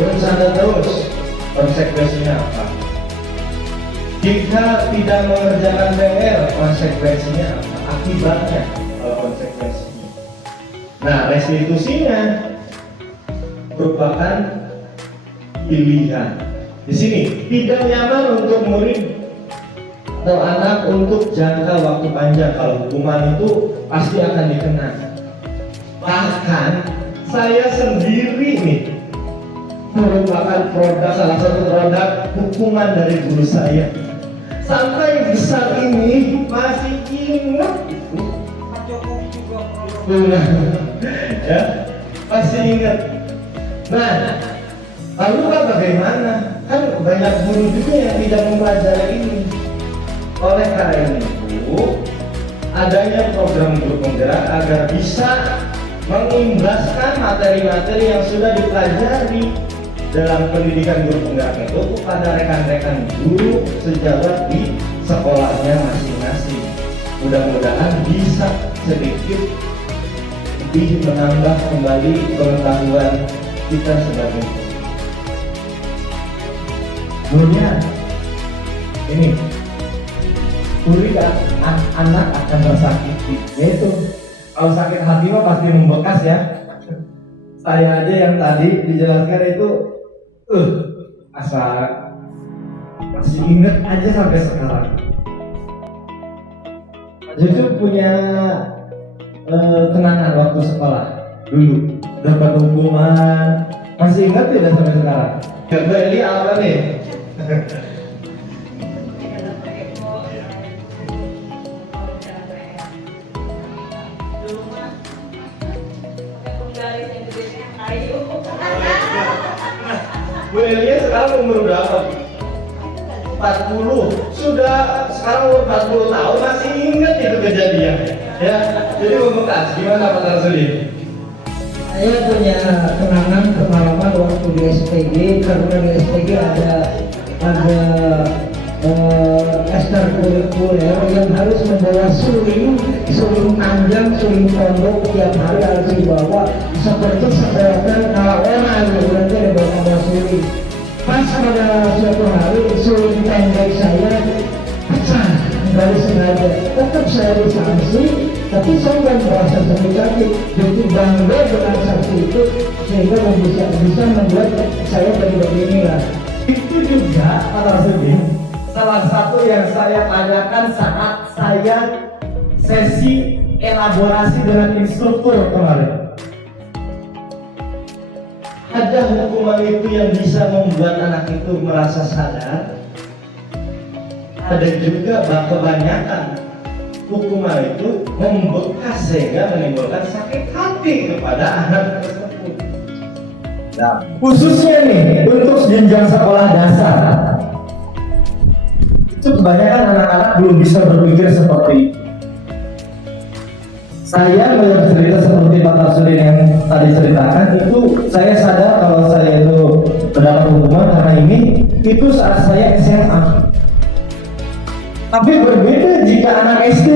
berencana terus, konsekuensinya apa? Jika tidak mengerjakan PR, konsekuensinya apa? Akibatnya kalau konsekuensinya. Nah, restitusinya merupakan pilihan. Di sini tidak nyaman untuk murid atau anak untuk jangka waktu panjang. Kalau hukuman itu pasti akan dikenakan. Bahkan saya sendiri nih merupakan salah satu produk hukuman dari guru saya. Sampai besar ini masih ingat itu. Pak Jokowi juga ya, masih ingat. Nah, lalu bagaimana? Kan banyak guru juga yang tidak mempelajari ini. Oleh karena itu, adanya program guru penggerak agar bisa mengimbaskan materi-materi yang sudah dipelajari dalam pendidikan guru penggerak itu kepada rekan-rekan guru sejawat di sekolahnya masing-masing. Mudah-mudahan bisa sedikit lebih menambah kembali pengetahuan kita sebagai guru. Kemudian ini murid anak akan tersakiti, yaitu kalau sakit hati mah pasti membekas ya. Saya aja yang tadi dijelaskan itu masih inget aja sampai sekarang. Jujur punya kenangan waktu sekolah dulu. dapat hukuman. Masih ingat tidak sampai sekarang? Karena ini apa nih? Bu Elia sekarang umur berapa? 40. Sudah sekarang umur 40 tahun masih ingat itu kejadian. Ya, jadi membekas. Gimana Pak Tarsudi? Saya punya kenangan pengalaman waktu di SPG, karena di SPG ada ekstrakurikuler yang harus membawa suling panjang, suling pondok tiap hari harus dibawa seperti seperti orang yang berarti ada bawa suling. Pas pada suatu hari suling pendek saya pecah dari sengaja, tetap saya disanksi, tapi saya nggak merasa sakit hati. Jadi bangga dengan sanksi itu sehingga bisa membuat saya jadi begini lah. Itu juga Pak Tarsudi, salah satu yang saya tanyakan saat saya sesi elaborasi dengan instruktur kemarin. Ada hukuman itu yang bisa membuat anak itu merasa sadar. Ada juga kebanyakan hukuman itu membekas sehingga menimbulkan sakit hati kepada anak tersebut. Nah, khususnya nih untuk jenjang sekolah dasar, itu kebanyakan anak-anak belum bisa berpikir seperti itu. Saya melihat cerita seperti Pak Tarsudi yang tadi ceritakan, itu saya sadar kalau saya itu mendapat hukuman karena ini itu saat saya SMA. Tapi berbeda jika anak SD,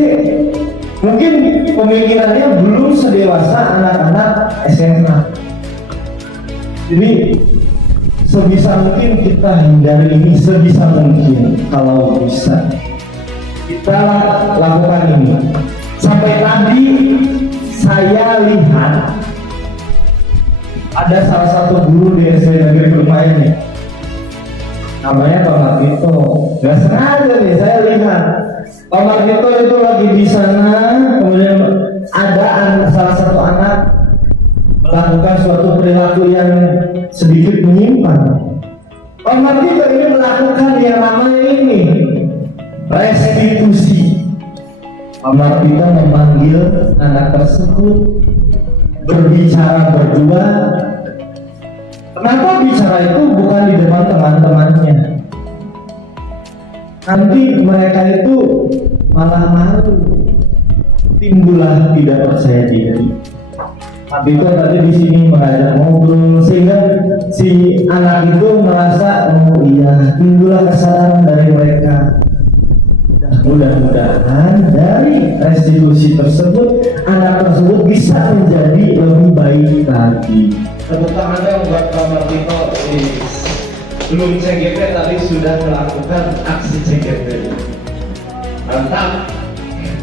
mungkin pemikirannya belum sedewasa anak-anak SMA. Jadi sebisa mungkin kita hindari ini, sebisa mungkin kalau bisa kita lakukan ini. Sampai tadi saya lihat ada salah satu guru di SD Negeri Permai ini, namanya Pak Martito. Gak sengaja nih saya lihat Pak Martito itu lagi di sana, kemudian ada salah satu anak melakukan suatu perilaku yang sedikit menyimpang. Pak Martito ini melakukan yang namanya ini restitusi. Pak Martito memanggil anak tersebut, berbicara berdua. Kenapa bicara itu bukan di depan teman-temannya? Nanti mereka itu malah malu, timbullah tidak percaya diri. Tapi itu tadi di sini mengajak ngobrol sehingga si anak itu merasa oh iya, timbullah kesadaran dari mereka. Mudah-mudahan dari restitusi tersebut anak tersebut bisa menjadi lebih baik lagi. Tepuk tangan yang buat Pak Martito. Belum CGP tadi sudah melakukan aksi CGP. Mantap.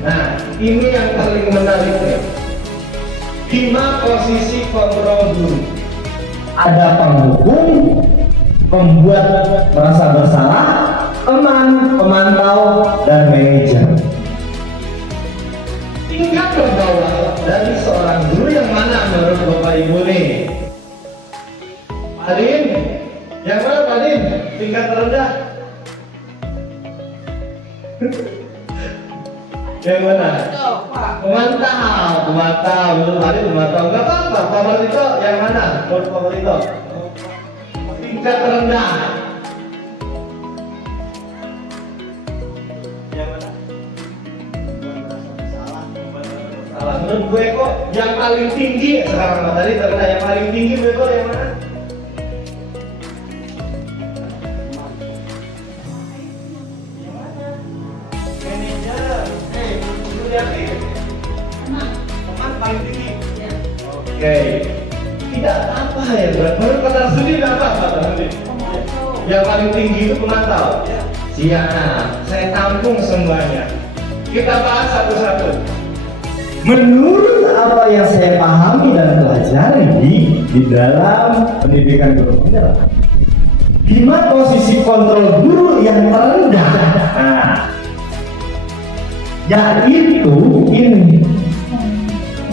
Nah, ini yang paling menarik ya. 5 posisi kontrol dulu. Ada penghukum, pembuat merasa bersalah, teman, pemantau, dan manajer. Tingkat terbawah dari seorang guru yang mana menurut Bapak Ibu nih? Adin, yang mana Pak Adin? Tingkat terendah? Yang mana? Pemantau, belum tadi pemantau. Enggak apa-apa, Pak Martito yang mana? Menurut Pak Martito? Tingkat terendah. Menurut gue kok yang paling tinggi sekarang tadi terkena yang paling tinggi gue kok yang mana? Manajer, lu yakin? Teman paling tinggi. Oke. Tidak apa ya, menurut Pak Tarsudi apa Pak Tarsudi? Yang paling tinggi itu pemantau. Siap, saya tampung semuanya. Kita bahas satu-satu. Menurut apa yang saya pahami dan pelajari di dalam pendidikan guru penggerak, 5 posisi kontrol guru yang terendah, yaitu ini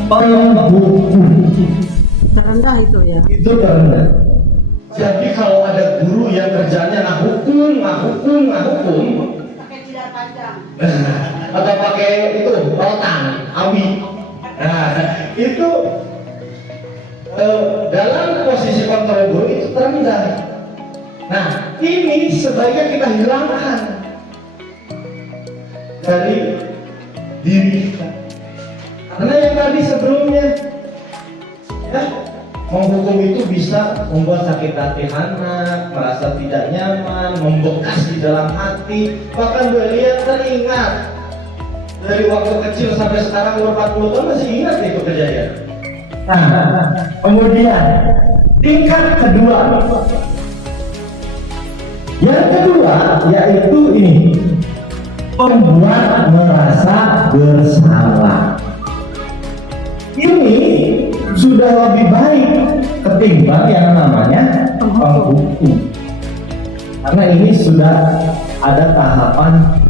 pembuku. terendah itu ya. Itu terendah. Jadi kalau ada guru yang kerjanya ngahukum, Pakai tidak panjang. atau pakai itu rotan, awi, nah itu dalam posisi kontrol guru itu terendah. Nah ini sebaiknya kita hilangkan dari diri kita. Karena yang tadi sebelumnya, ya, menghukum itu bisa membuat sakit hati anak, merasa tidak nyaman, membekas di dalam hati. Bahkan beliau teringat dari waktu kecil sampai sekarang umur 40 tahun masih ingat itu kejadian. Nah, kemudian tingkat kedua. Yang kedua yaitu ini, membuat merasa bersalah. Ini sudah lebih baik ketimbang yang namanya penghukum. Karena ini sudah ada tahapan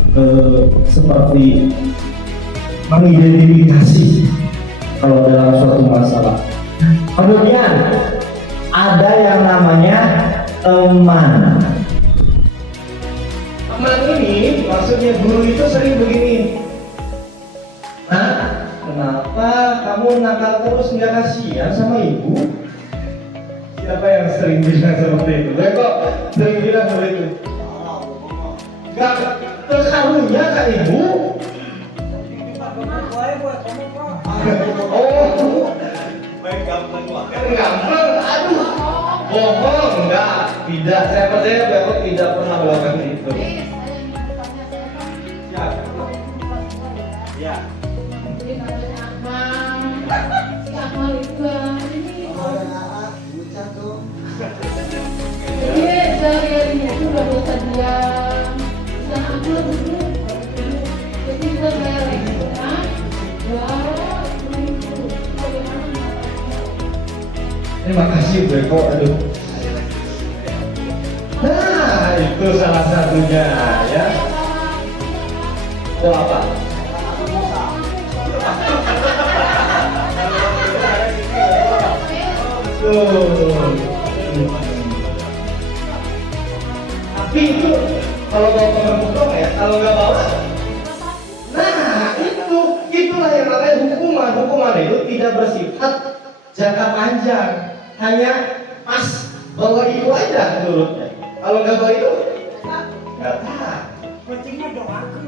seperti mengidentifikasi kalau dalam suatu masalah. Kemudian ada yang namanya teman. Teman ini maksudnya guru itu sering begini. Nah, kenapa kamu nakal terus, nggak kasihan sama ibu? Siapa yang sering bilang seperti itu? Kok sering bilang seperti itu? Gak terharunya kak ibu? Oh, gampang, aduh, bohong, enggak, tidak, saya percaya Bapak tidak pernah melakukan itu. Ya, ya. Sehari-harinya itu gak bisa diam. Dan aku dulu jadi kita bayar restoran, Terima kasih Beko, aduh. Nah, itu salah satunya ya. Itu apa? Tapi itu kalau bawa pembentuk ya, kalau nggak bawa, nah itulah yang namanya hukuman. Hukuman itu tidak bersifat jangka panjang, hanya pas bawa itu aja menurutnya. Kalau nggak bawa itu, nggak tahu. Kucingnya doakan.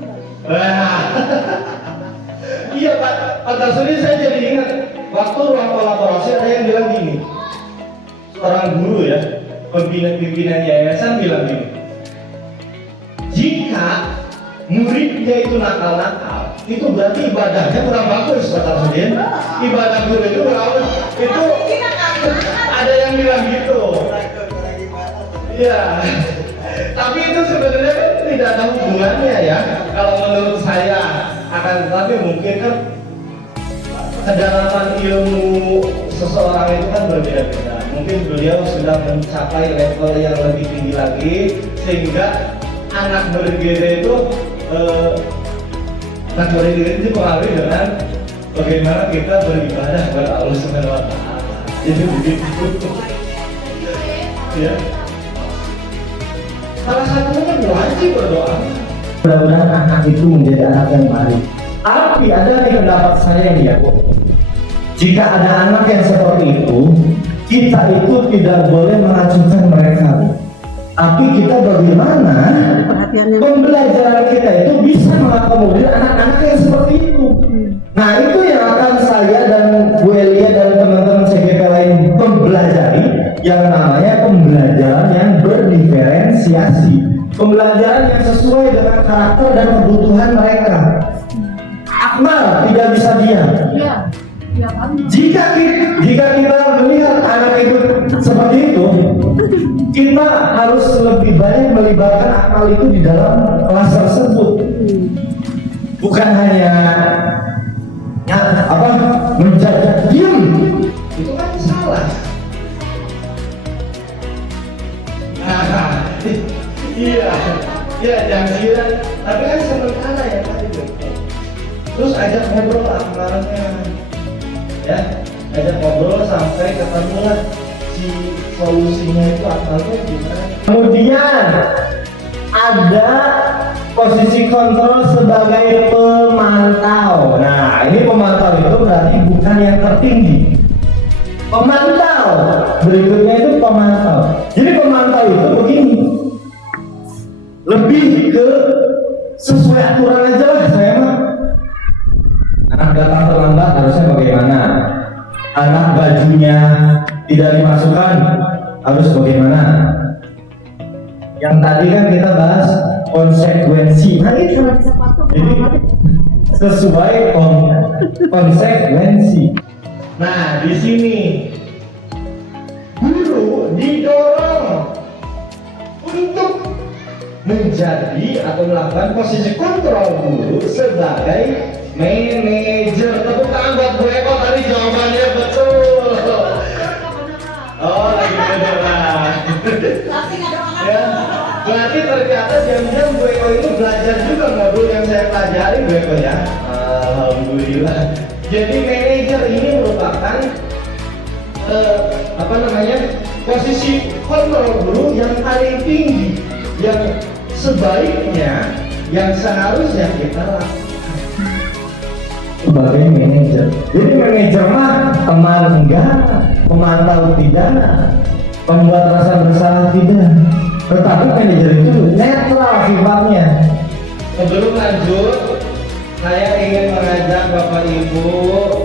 Iya Pak Tasuri, saya jadi ingat waktu ruang kolaborasi ada yang bilang gini, seorang guru ya, pimpinan yayasan bilang gini, jika muridnya itu nakal-nakal, itu berarti ibadahnya kurang bagus Pak Tasuri. Ibadah guru itu kurang, itu ada yang bilang gitu. Iya. Tapi itu sebenarnya kan tidak ada hubungannya ya. Kalau menurut saya, akan tetapi mungkin kan kedalaman ilmu seseorang itu kan berbeda-beda. Mungkin beliau sudah mencapai level yang lebih tinggi lagi, sehingga anak berbeda itu anak berbeda itu dipengaruhi dengan bagaimana kita beribadah kepada Allah Subhanahu wa Ta'ala. Jadi begitu. Ya. Salah satunya kan wajib berdoa. Mudah-mudahan anak itu menjadi anak yang baik. Tapi ada nih pendapat saya nih ya, Bu. Jika ada anak yang seperti itu, kita itu tidak boleh mengacungkan mereka. Tapi kita bagaimana pembelajaran kita itu bisa mengakomodir anak-anak yang seperti itu. Nah itu yang akan saya dan Bu Elia dan teman-teman CGP lain mempelajari, yang namanya pembelajaran yang berdiferensiasi, pembelajaran yang sesuai dengan karakter dan kebutuhan mereka. Akmal tidak bisa diam. Iya, iya kan? Jika kita melihat anak itu seperti itu, kita harus lebih banyak melibatkan akal itu di dalam kelas tersebut. Bukan hanya menjaga diam. Itu kan salah. Iya, jangan kira. Tapi kan sementara ya tadi. Terus ajak ngobrol akmalnya, ya. ajak ngobrol sampai ketemulah si solusinya itu asalnya gimana. Kemudian ada posisi kontrol sebagai pemantau. Nah, ini pemantau itu berarti bukan yang tertinggi. Pemantau berikutnya itu pemantau. Jadi pemantau itu begini, lebih ke sesuai aturan aja lah saya mah. Anak datang terlambat harusnya bagaimana? Anak bajunya tidak dimasukkan harus bagaimana? Yang tadi kan kita bahas konsekuensi. Nah itu jadi sesuai konsekuensi. Nah di sini guru didorong untuk menjadi atau melakukan posisi kontrol guru sebagai manajer. Tepuk tangan buat Bu Eko, tadi jawabannya betul. Oh lagi beneran. Ya, berarti ternyata diam-diam Bu Eko ini belajar juga modul yang saya pelajari Bu Eko ya. Alhamdulillah. Jadi manajer ini merupakan posisi kontrol guru yang paling tinggi, yang sebaiknya, yang seharusnya kita lakukan sebagai manajer. Jadi manajer mah teman enggak, pemantau tidak, pembuat rasa bersalah tidak. Tetapi manajer itu netral sifatnya. Sebelum lanjut, saya ingin mengajak Bapak Ibu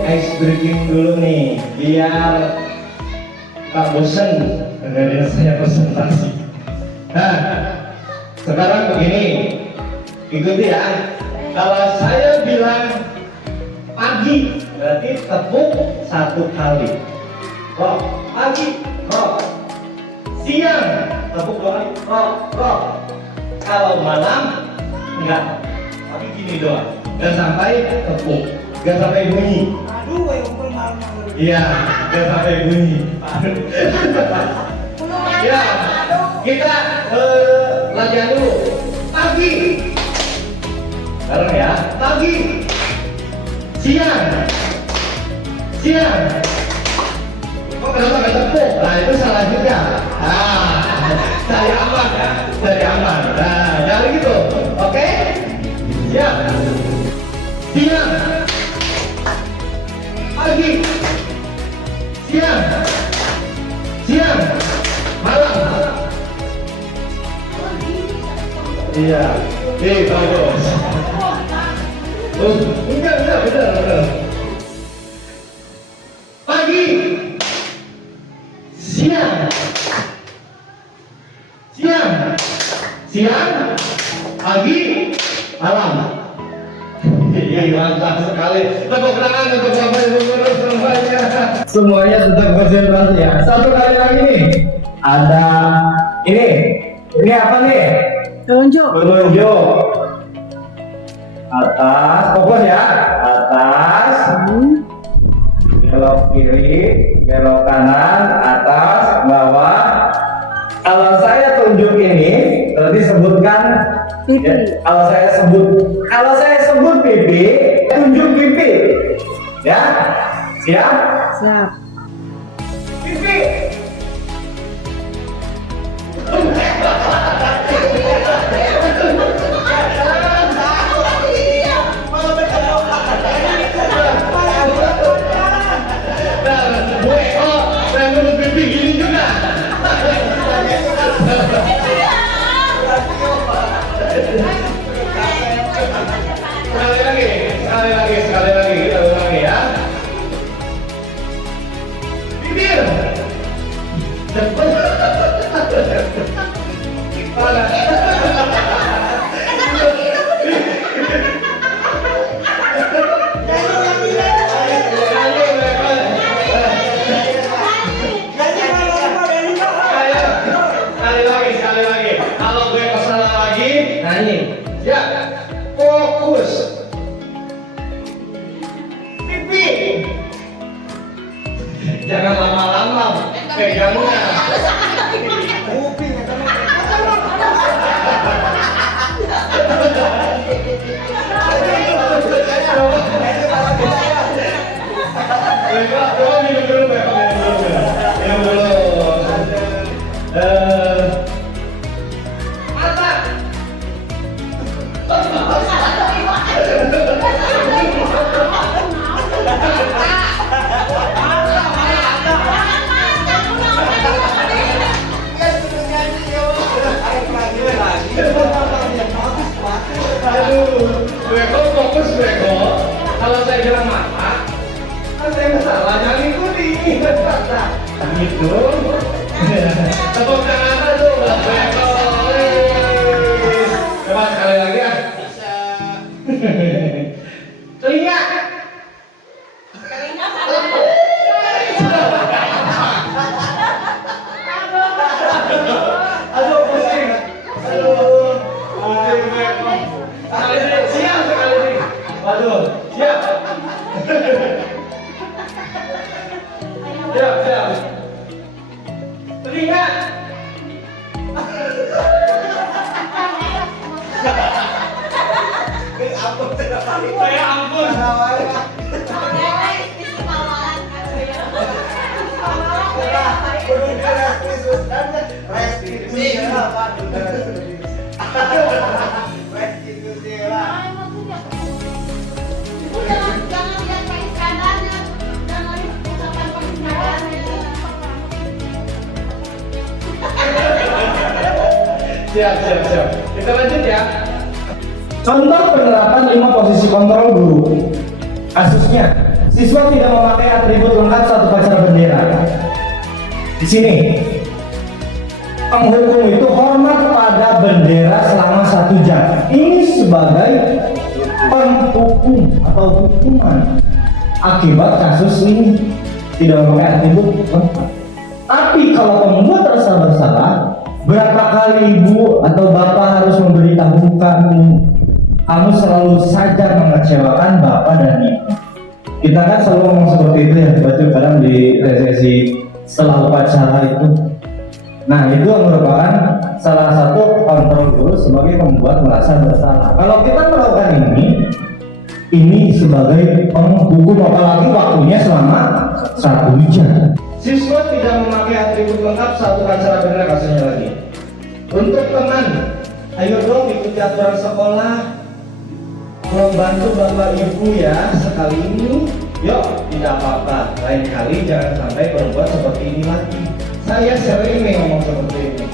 ice breaking dulu nih, biar tak bosan dengerin saya presentasi. Nah, sekarang begini, ikuti ya. Kalau saya bilang pagi, berarti tepuk 1 kali. Kok pagi, kok siang, tepuk 2 kali. Kok kalau malam enggak, tapi gini doang. Gak sampai tepuk, gak sampai bunyi. Aduh, yang malam-malam. Iya, gak sampai bunyi. Ya, kita latihan dulu. Pagi, bareng ya. Pagi, siang, kok kenapa gak tepuk? Nah itu salah juga. Cari aman ya, cari aman. Nah, jangan gitu, oke? Siap. Siang, pagi, siang, malam. Iya, bagus. Enggak, benar. Pagi, siang, pagi, malam. Iya, mantap sekali. Tepuk tangan untuk Bapak Ibu guru semuanya. Semuanya tetap konsentrasi ya. Satu kali lagi nih. Ada ini apa nih? Telunjuk. Atas, fokus ya. Atas, belok kiri, belok kanan, atas, bawah. Kalau saya tunjuk ini, berarti sebutkan Pipi. ya, kalau saya sebut pipi, tunjuk pipi. Ya, siap? Siap. Pipi. Pipi gini juga. Sekali lagi kita ulangi ya. Bibir. Kepala. Sekali lagi. Kalau gue salah lagi, nah ini. Ya, fokus. Pipi. Jangan lama-lama pegangnya. Coba minum Aduh, Beko fokus Beko. Kalau saya bilang mata, kan saya nggak salah yang ngikuti. Gitu. Tepuk tangan aja buat Beko. Coba sekali lagi ya. Telinga. Aduh pusing. Aduh. Pusing Beko. Sekali lagi, siap sekali lagi. Waduh, siap. Siap, siap. Telinga. Saya ampun. Jangan lihat Pak Iskandarnya, jangan ucapan Pak Iskandarnya. Siap, siap, siap. Kita lanjut ya. Contoh penerapan 5 posisi kontrol guru. Kasusnya, siswa tidak memakai atribut lengkap saat upacara bendera. Di sini, penghukum itu hormat pada bendera selama 1 jam. Ini sebagai penghukum atau hukuman akibat kasus ini tidak memakai atribut lengkap. Tapi kalau pembuat rasa bersalah, berapa kali ibu atau bapak harus memberitahu kamu selalu saja mengecewakan bapak dan ibu. Kita kan selalu ngomong seperti itu ya, baca kadang di resesi setelah upacara itu. Nah itu merupakan salah satu kontrol guru sebagai pembuat merasa bersalah. Kalau kita melakukan ini sebagai penghukum, apalagi waktunya selama 1 jam. Siswa tidak memakai atribut lengkap saat upacara bendera, kasusnya lagi. Untuk teman, ayo dong ikuti aturan sekolah, membantu bapak ibu ya sekali ini. Yuk, tidak apa-apa. Lain kali jangan sampai berbuat seperti ini lagi. Saya sering nih ngomong seperti ini.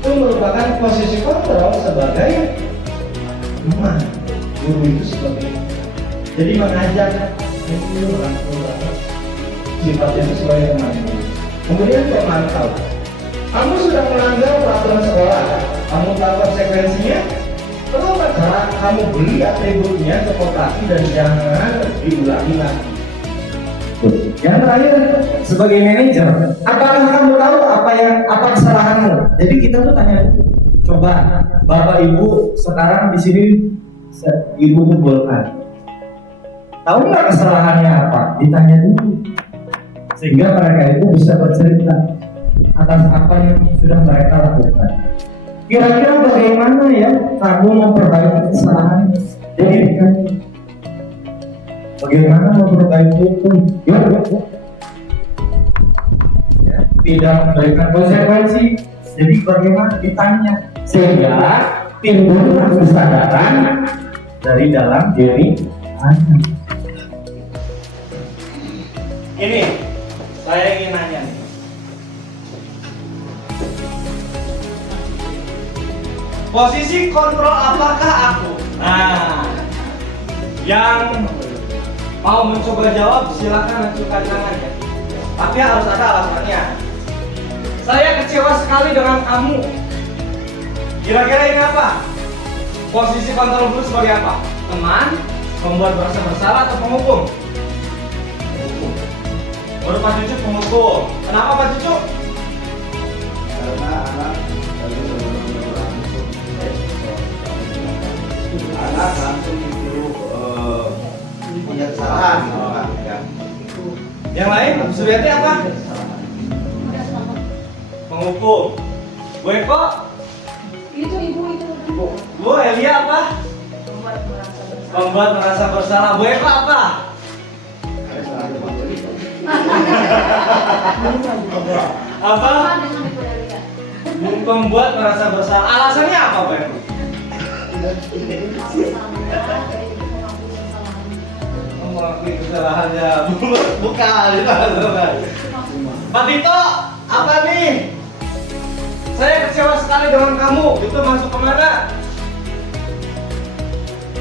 Itu merupakan posisi kontrol sebagai teman. Guru itu seperti itu. Jadi mengajak itu rangkul sifatnya sesuai dengan guru. Kemudian pemantau. Kamu sudah melanggar peraturan sekolah. Kamu tahu konsekuensinya? Kalau cara kamu beli atributnya ke koperasi dan jangan diulangi lagi. Yang terakhir, sebagai manajer, apakah kamu tahu apa kesalahanmu? Jadi kita tuh tanya, coba bapak ibu sekarang di sini ibu kumpulkan, tahu nggak kesalahannya apa? Ditanya dulu, sehingga mereka itu bisa bercerita atas apa yang sudah mereka lakukan. Kira-kira bagaimana ya kamu memperbaiki kesalahan? Jadi bagaimana memperbaiki itu? Ya. Tidak memberikan konsekuensi. Jadi bagaimana ditanya sehingga timbul kesadaran dari dalam diri anak. Ini saya ingin nanya nih. Posisi kontrol apakah aku? Nah, yang mau mencoba jawab silakan ajukan tangan ya. Tapi harus ada alasannya. Saya kecewa sekali dengan kamu. Kira-kira ini apa? Posisi kontrol dulu sebagai apa? Teman, membuat merasa bersalah atau penghukum? Penghukum. Menurut Pak Cucu penghukum. Kenapa Pak Cucu? Karena anak langsung itu punya kesalahan gitu kan ya. Yang lain, Suryati apa? Penghukum. Bu Eko? Itu ibu itu. Bu Elia apa? Membuat merasa bersalah. Bu Eko apa? Apa? Membuat merasa bersalah. Alasannya apa, Bu Eko? Mengakui kesalahannya. Bukan. Pak Tito, apa nih? Saya kecewa sekali dengan kamu. Itu masuk kemana?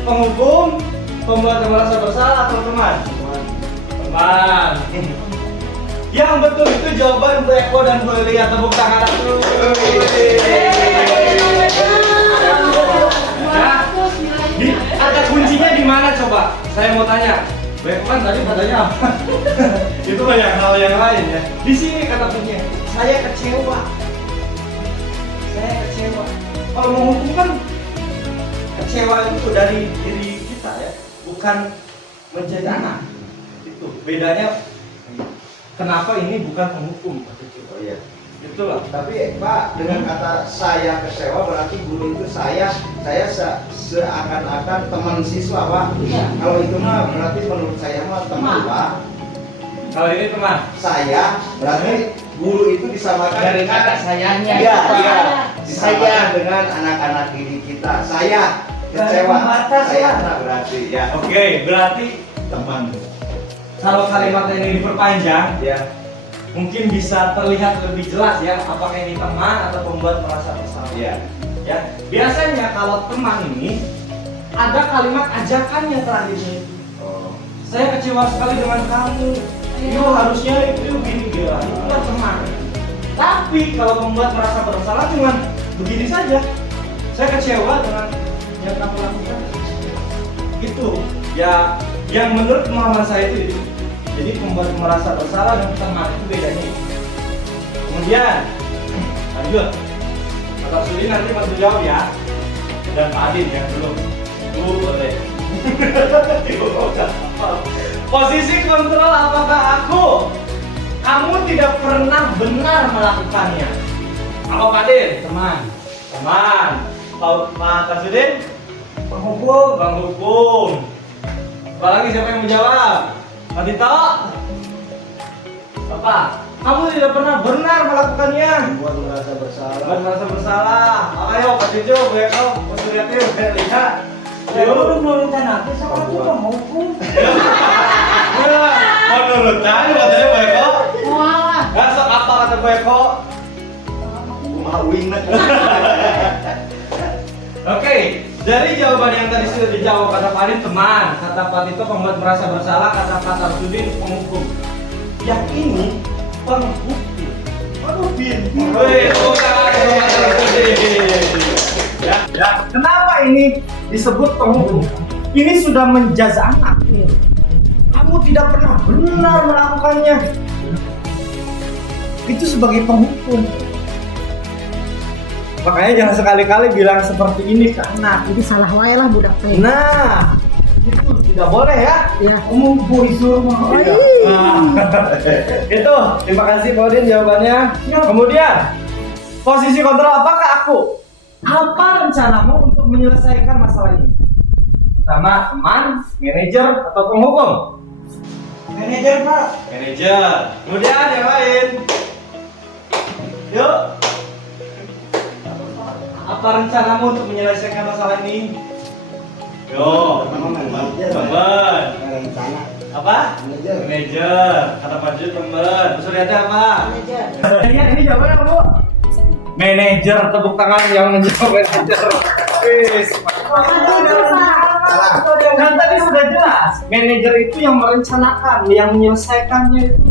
Penghukum, pembuat yang merasa bersalah atau teman? Teman. Yang betul itu jawaban Bu Eko dan Bu Elia. Tepuk tangan dulu. Ada kuncinya di mana coba? Saya mau tanya. Bu Eko kan tadi katanya apa? Itu banyak hal yang lain ya. Di sini kata kuncinya. Saya kecewa. Kalau mau hukum kan kecewa itu dari diri kita ya, bukan menjadi anak. Itu bedanya. Kenapa ini bukan penghukum? Oh iya. Itulah. Tapi Pak, dengan kata saya kecewa berarti guru itu saya seakan-akan teman siswa Pak. Iya. Kalau itu mah berarti menurut saya mah teman Pak. Kalau ini teman. Saya berarti guru itu disamakan Dari dengan kata sayanya. Iya, iya. Saya. Disamakan dengan anak-anak didik kita. Saya kecewa. Pembatas, Saya Pak. anak berarti ya Oke, berarti teman. kalau kalimat ini diperpanjang, Ya. mungkin bisa terlihat lebih jelas ya, apakah ini teman atau pembuat merasa bersalah. Ya. Ya, biasanya kalau teman ini ada kalimat ajakannya terakhirnya. Oh. Saya kecewa sekali dengan kamu. Yo harusnya itu gini dia. Itu kan teman. Tapi kalau pembuat merasa bersalah cuman begini saja. Saya kecewa dengan yang kamu lakukan. Itu ya yang menurut pemahaman saya itu. Jadi pembuat merasa bersalah dan teman itu bedanya. Kemudian lanjut. Kalau Sudi nanti bantu jawab ya. Dan Pak Adin yang belum. Boleh. Posisi kontrol apakah aku? Kamu tidak pernah benar melakukannya. Apa Pak Adin? Teman. Pak Tasudin? Penghukum. Apalagi siapa yang menjawab? Pak Tito? Apa? Kamu tidak pernah benar melakukannya. Membuat merasa bersalah. Buat merasa bersalah. Ayo Pak Jojo, Bu Eko, Pak Suryati, Bu Elia. Saya belum nurutan aku sama aku penghukum. Mau nurutan katanya Bu Eko. Wah. Besok apa kata Bu Eko? Kumaha uingna. Oke, dari jawaban yang tadi sudah dijawab, kata Pak Adin teman, kata Pak Tito pembuat merasa bersalah, kata Pak Tarsudin penghukum. Yang ini penghukum. Aduh, bingung. Wih, ya. Kenapa ini disebut penghukum? Ini sudah menjaza anak. Kamu tidak pernah benar melakukannya. Itu sebagai penghukum. Makanya jangan sekali-kali bilang seperti ini ke anak. Jadi salah wae lah budak teh. Nah, itu tidak boleh ya. Ya. Umum disuruh mau. Iya. Itu, terima kasih Pak Udin jawabannya. Kemudian, posisi kontrol apakah aku? Apa rencanamu untuk menyelesaikan masalah ini? Pertama, teman, manajer, atau penghukum? Manajer Pak. Manajer. Kemudian yang lain. Yuk. Apa rencanamu untuk menyelesaikan masalah ini? Yo, teman. Apa? Manajer. Kata Pak Jun teman. Terus lihatnya apa? Manajer. Ini jawabannya apa, Bu? Manajer. Tepuk tangan yang menjawab manajer. Wis. Kan tadi sudah jelas. Manajer itu yang merencanakan, yang menyelesaikannya itu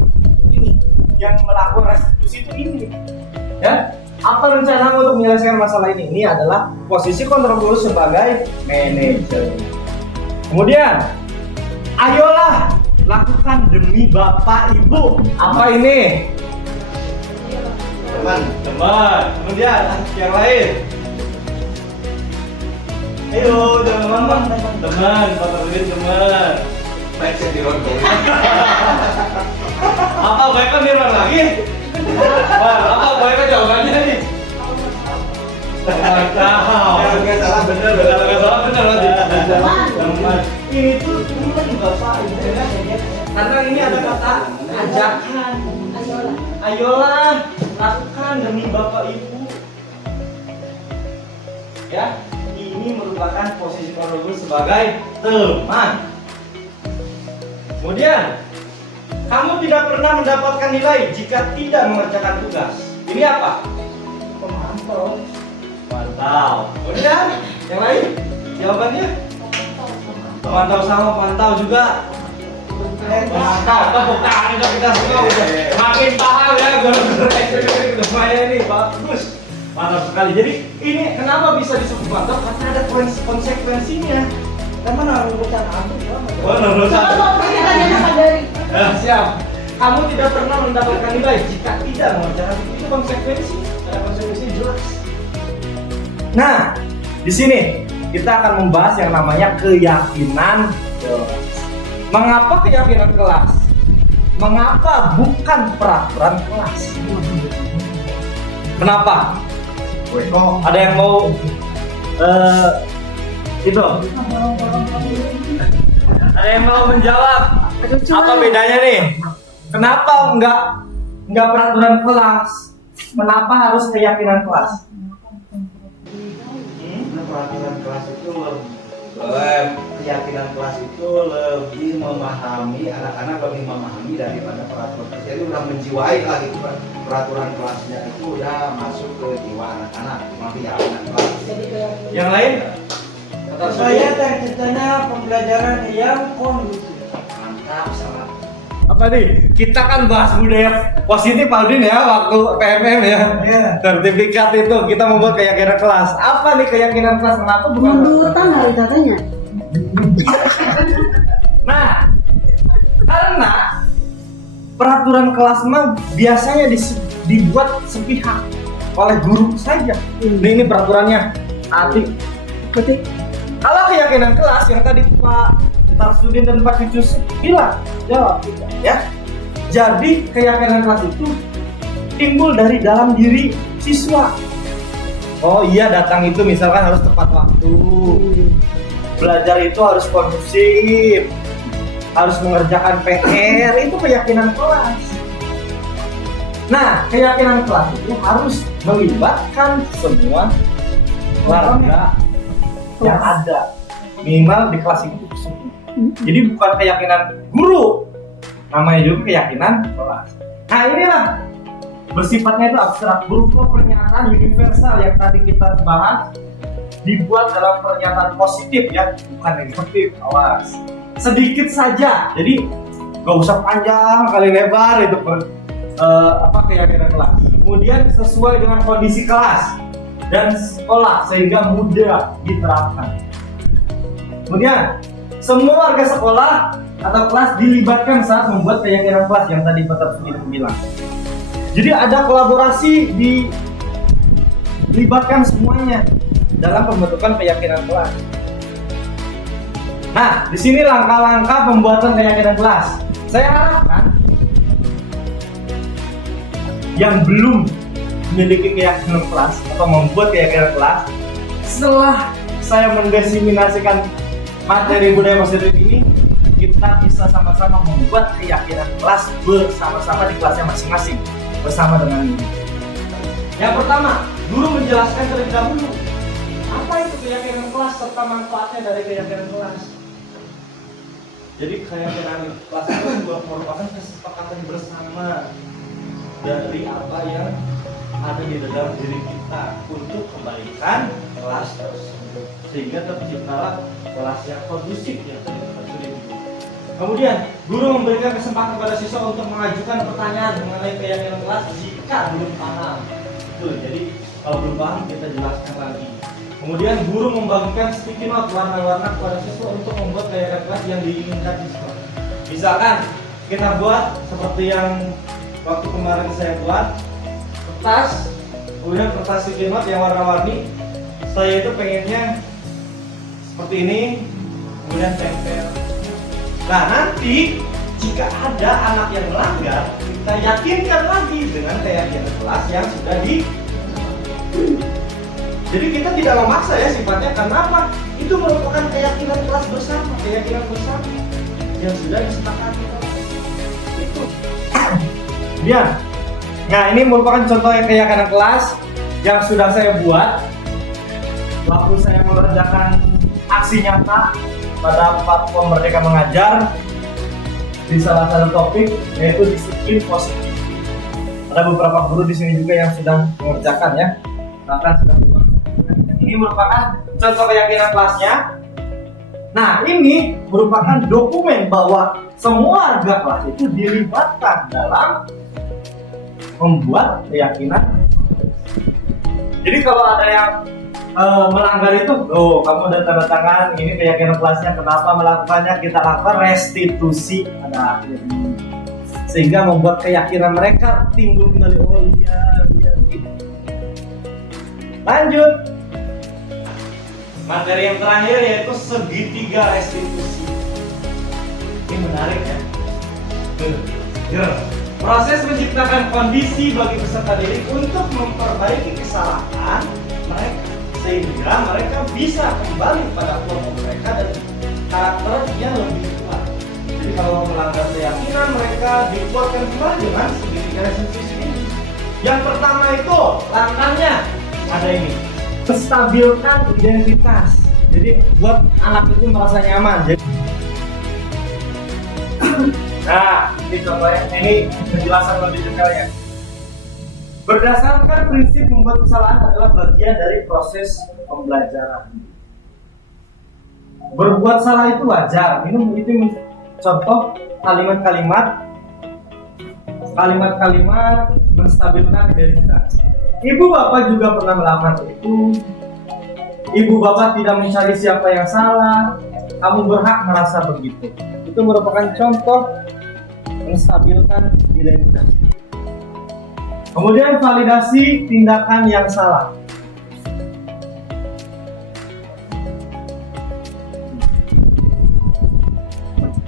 ini, yang melakukan restitusi itu ini. Ya? Apa rencanamu untuk menyelesaikan masalah ini? Ini adalah posisi kontrol guru sebagai manajer. Kemudian, ayolah lakukan demi Bapak Ibu. Apa ini? Teman. Kemudian yang lain. Ayo teman. Teman, Pak Terlin teman. Baik saya dirondong. Apa baik kan Nirwan lagi? Wah, apa baik kan jawabannya nih? Tahu. Nggak salah bener. Nggak salah bener nanti. Teman. Teman. Ini tuh teman Bapak Ibu ya. Karena ini ada kata ajakan. Ayolah. Ayolah lakukan demi Bapak Ibu. Ya, ini ini merupakan posisi Honorable sebagai teman. Kemudian, kamu tidak pernah mendapatkan nilai jika tidak mengerjakan tugas. Ini apa? Pemantau. Pantau. Kemudian, yang lain? Jawabannya? Pemantau sama pantau juga. Pemantau, tepuk tangan untuk kita semua. Makin paham ya, guru-guru semuanya ini bagus. Mantap sekali. Jadi ini kenapa bisa disebut pantau? Karena ada konsekuensinya. Kamu urusan aku. Oh, lulusan. dari Siap. Kamu tidak pernah mendapatkan nilai jika tidak mengerjakan itu konsekuensi. Ada konsekuensi jelas. Nah, di sini kita akan membahas yang namanya keyakinan kelas. Mengapa keyakinan kelas? Mengapa bukan peraturan kelas? Kenapa? Ada yang mau itu? Ada yang mau menjawab? Apa bedanya nih? Kenapa enggak peraturan kelas? Kenapa harus keyakinan kelas? Peraturan kelas itu keyakinan kelas itu lebih memahami, anak-anak lebih memahami daripada peraturan kelas. Jadi udah menjiwai lah gitu, peraturan kelasnya itu udah masuk ke jiwa anak-anak, cuma keyakinan kelas. Yang lain? Supaya terciptanya pembelajaran yang kondusif. Mantap, sangat. Apa nih? Kita kan bahas budaya positif Aldin ya waktu PMM ya. Sertifikat itu kita membuat keyakinan kelas. Apa nih keyakinan kelas? Kenapa bukan? mundutan hari katanya. Nah, karena peraturan kelas mah biasanya dibuat sepihak oleh guru saja. Ini peraturannya. Adik, ketik. Kalau keyakinan kelas yang tadi Pak Tarsudin dan Pak Cucus bilang, jawab ya. Jadi keyakinan kelas itu timbul dari dalam diri siswa. Oh iya, datang itu misalkan harus tepat waktu. Belajar itu harus kondusif. Harus mengerjakan PR, itu keyakinan kelas. Nah, keyakinan kelas itu harus melibatkan semua warga yang ada. Minimal di kelas itu. Jadi bukan keyakinan guru, namanya juga keyakinan kelas. Nah inilah bersifatnya itu abstrak, berupa pernyataan universal yang tadi kita bahas, dibuat dalam pernyataan positif ya, bukan negatif. Awas, sedikit saja, jadi gak usah panjang kali lebar itu keyakinan kelas. Kemudian sesuai dengan kondisi kelas dan sekolah sehingga mudah diterapkan. Kemudian semua warga sekolah atau kelas dilibatkan saat membuat keyakinan kelas yang tadi Pak Tarsudin bilang. Jadi ada kolaborasi, dilibatkan semuanya dalam pembentukan keyakinan kelas. Nah, di sini langkah-langkah pembuatan keyakinan kelas. Saya harapkan yang belum memiliki keyakinan kelas atau membuat keyakinan kelas, setelah saya mendiseminasikan materi budaya positif ini, kita bisa sama-sama membuat keyakinan kelas bersama-sama di kelasnya masing-masing bersama dengan ini. Yang pertama, guru menjelaskan terlebih dahulu apa itu keyakinan kelas serta manfaatnya dari keyakinan kelas. Jadi keyakinan kelas itu merupakan kesepakatan bersama dari apa yang ada di dalam diri kita untuk kebaikan kelas tersebut, sehingga terciptalah kelas yang kondusif yang tadi kita sudah. Kemudian guru memberikan kesempatan kepada siswa untuk mengajukan pertanyaan mengenai keyakinan kelas jika belum paham. Tuh, jadi kalau belum paham kita jelaskan lagi. Kemudian guru membagikan sticky note warna-warna kepada siswa untuk membuat keyakinan kelas yang diinginkan siswa. Misalkan kita buat seperti yang waktu kemarin saya buat, kertas, kemudian kertas sticky note yang warna-warni. Saya itu pengennya seperti ini, kemudian tempel. Nah nanti jika ada anak yang melanggar, kita yakinkan lagi dengan keyakinan kelas yang sudah Jadi kita tidak memaksa ya sifatnya, karena apa? Itu merupakan keyakinan kelas bersama, keyakinan bersama yang sudah disepakati. Itu. Ya. Nah ini merupakan contoh yang keyakinan kelas yang sudah saya buat. waktu saya mengerjakan aksi nyata pada platform Merdeka Mengajar di salah satu topik yaitu disiplin positif. Ada beberapa guru di sini juga yang sudah mengerjakan ya, bahkan sudah mengerjakan. Ini merupakan contoh keyakinan kelasnya. Nah, ini merupakan dokumen bahwa semua warga kelas itu dilibatkan dalam membuat keyakinan. Jadi kalau ada yang melanggar itu, kamu udah tanda tangan, ini keyakinan kelasnya, kenapa melakukannya, kita lakukan restitusi pada akhirnya, sehingga membuat keyakinan mereka timbul kembali. Oh iya, gitu. Lanjut, materi yang terakhir yaitu segitiga restitusi. Ini menarik ya. Proses menciptakan kondisi bagi peserta didik untuk memperbaiki kesalahan mereka, sehingga mereka bisa kembali pada kelompok mereka dan karakternya lebih kuat. Jadi kalau melanggar keyakinan mereka dikuatkan kembali dengan segitiga restitusi ini. Yang pertama itu langkahnya ada ini, menstabilkan identitas. Jadi buat anak itu merasa nyaman. Jadi, nah, ini contohnya, ini penjelasan lebih detailnya. Berdasarkan prinsip membuat kesalahan adalah bagian dari proses pembelajaran. Berbuat salah itu wajar. Ini contoh kalimat-kalimat menstabilkan identitas. Ibu bapak juga pernah melakukan itu. Ibu bapak tidak mencari siapa yang salah. Kamu berhak merasa begitu. Itu merupakan contoh menstabilkan identitas. Kemudian validasi tindakan yang salah.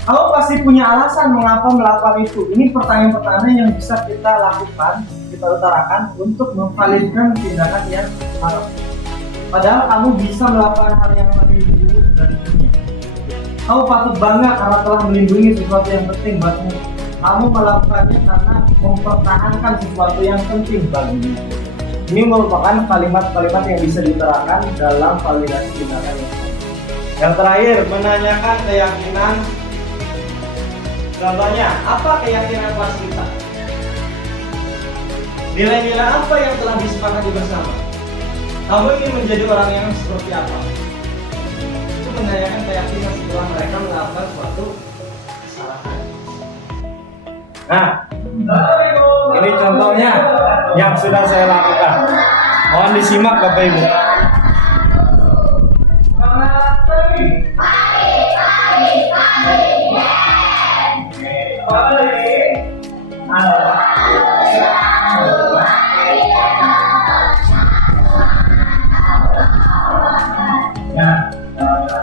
Kamu pasti punya alasan mengapa melakukan itu. Ini pertanyaan-pertanyaan yang bisa kita lakukan, kita utarakan untuk memvalidkan tindakan yang salah. Padahal kamu bisa melakukan hal yang lebih buruk dari ini. Kamu patut bangga karena telah melindungi sesuatu yang penting bagimu. Kamu melakukannya karena mempertahankan sesuatu yang penting bagimu. Ini merupakan kalimat-kalimat yang bisa diutarakan dalam validasi tindakan yang salah. Yang terakhir, menanyakan keyakinan. Contohnya, apa keyakinan kelas kita? Nilai-nilai apa yang telah disepakati bersama? Kamu ingin menjadi orang yang seperti apa? Itu menanyakan keyakinan setelah mereka melakukan suatu kesalahan. Nah, ini contohnya yang sudah saya lakukan. Mohon disimak Bapak Ibu.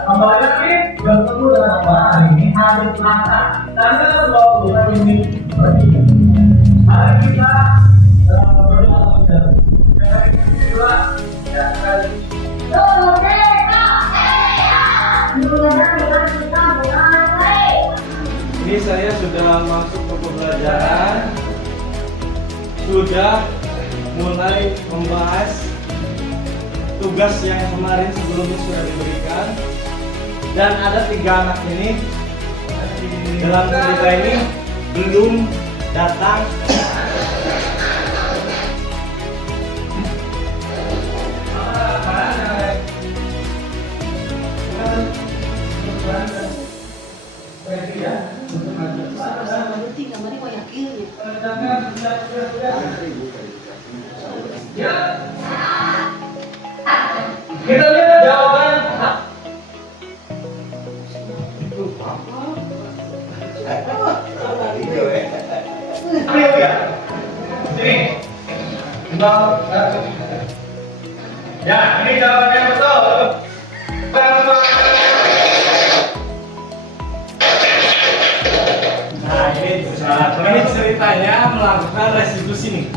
Kembali lagi bertemu dengan Bapak ini hari Selasa tanggal 20 Juni. Hari kita berdoa ini saya sudah masuk ke pembelajaran, sudah mulai membahas tugas yang kemarin sebelumnya sudah diberikan, dan ada 3 anak ini dalam cerita ini belum datang. Kita lihat jawaban. Ya, ini jawabannya betul. Nah, ini ceritanya melakukan restitusi nih.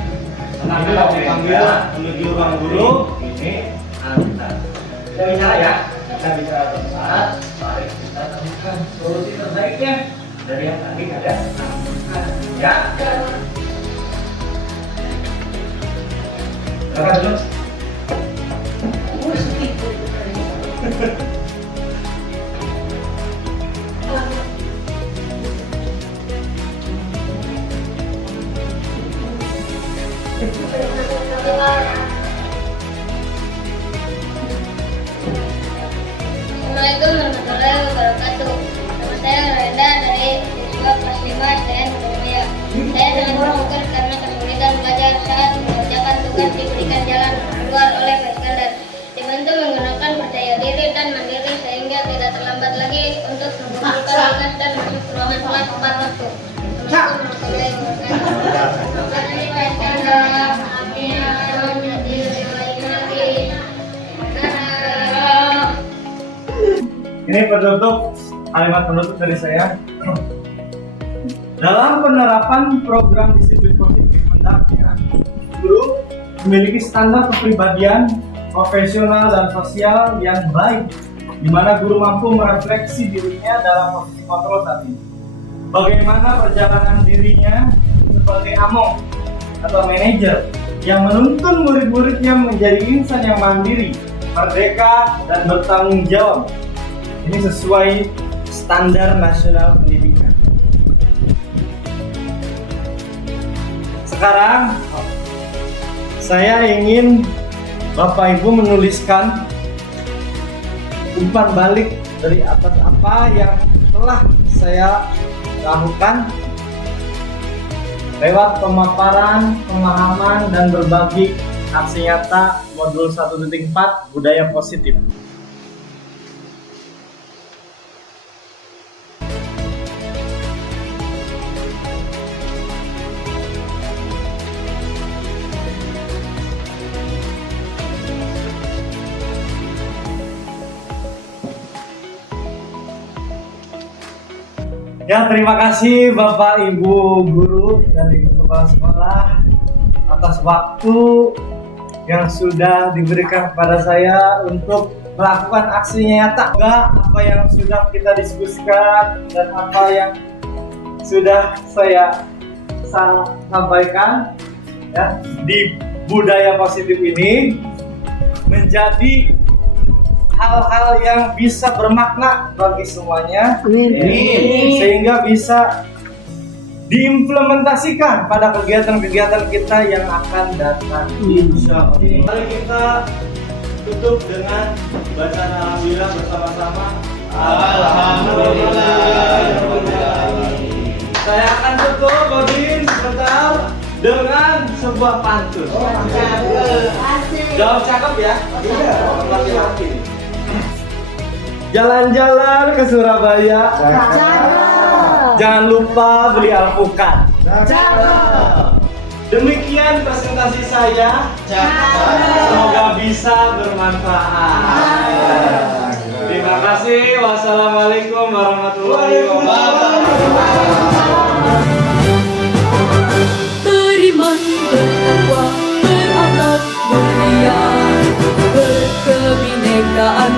Nah, ini dipanggil menuju ruang guru. Ini kita bicara ya. Kita bicara saat. Mari kita temukan solusi terbaiknya dari yang tadi ada. Ya. Silakan, Jun. percaya diri dan mandiri sehingga tidak terlambat lagi untuk membuka tugas dan masuk ruangan kelas tepat waktu. Assalamualaikum warahmatullahi wabarakatuh. Ini penutup, kalimat penutup dari saya. Dalam penerapan program disiplin positif hendaknya guru memiliki standar kepribadian profesional dan sosial yang baik, di mana guru mampu merefleksi dirinya dalam posisi kontrol tadi. Bagaimana perjalanan dirinya sebagai among atau manajer yang menuntun murid-muridnya menjadi insan yang mandiri, merdeka, dan bertanggung jawab. Ini sesuai standar nasional pendidikan. Sekarang saya ingin Bapak Ibu menuliskan umpan balik dari atas apa yang telah saya lakukan lewat pemaparan, pemahaman, dan berbagi aksi nyata modul 1.4 budaya positif. Ya, terima kasih Bapak Ibu Guru dan Ibu Kepala Sekolah atas waktu yang sudah diberikan kepada saya untuk melakukan aksi nyata. Apa yang sudah kita diskusikan dan apa yang sudah saya sampaikan ya, di budaya positif ini menjadi hal-hal yang bisa bermakna bagi semuanya. Amin. Sehingga bisa diimplementasikan pada kegiatan-kegiatan kita yang akan datang. Insyaallah. Mari kita tutup dengan bacaan alhamdulillah bersama-sama. Alhamdulillah. Saya akan tutup Godin sebentar dengan sebuah pantun. Jawab cakep ya. Laki-laki. Jalan-jalan ke Surabaya. Jangan lupa beli alpukat. Demikian presentasi saya. Semoga bisa bermanfaat. Terima kasih. Wassalamualaikum warahmatullahi wabarakatuh. Beriman, bertakwa, berakhlak mulia, berkebinekaan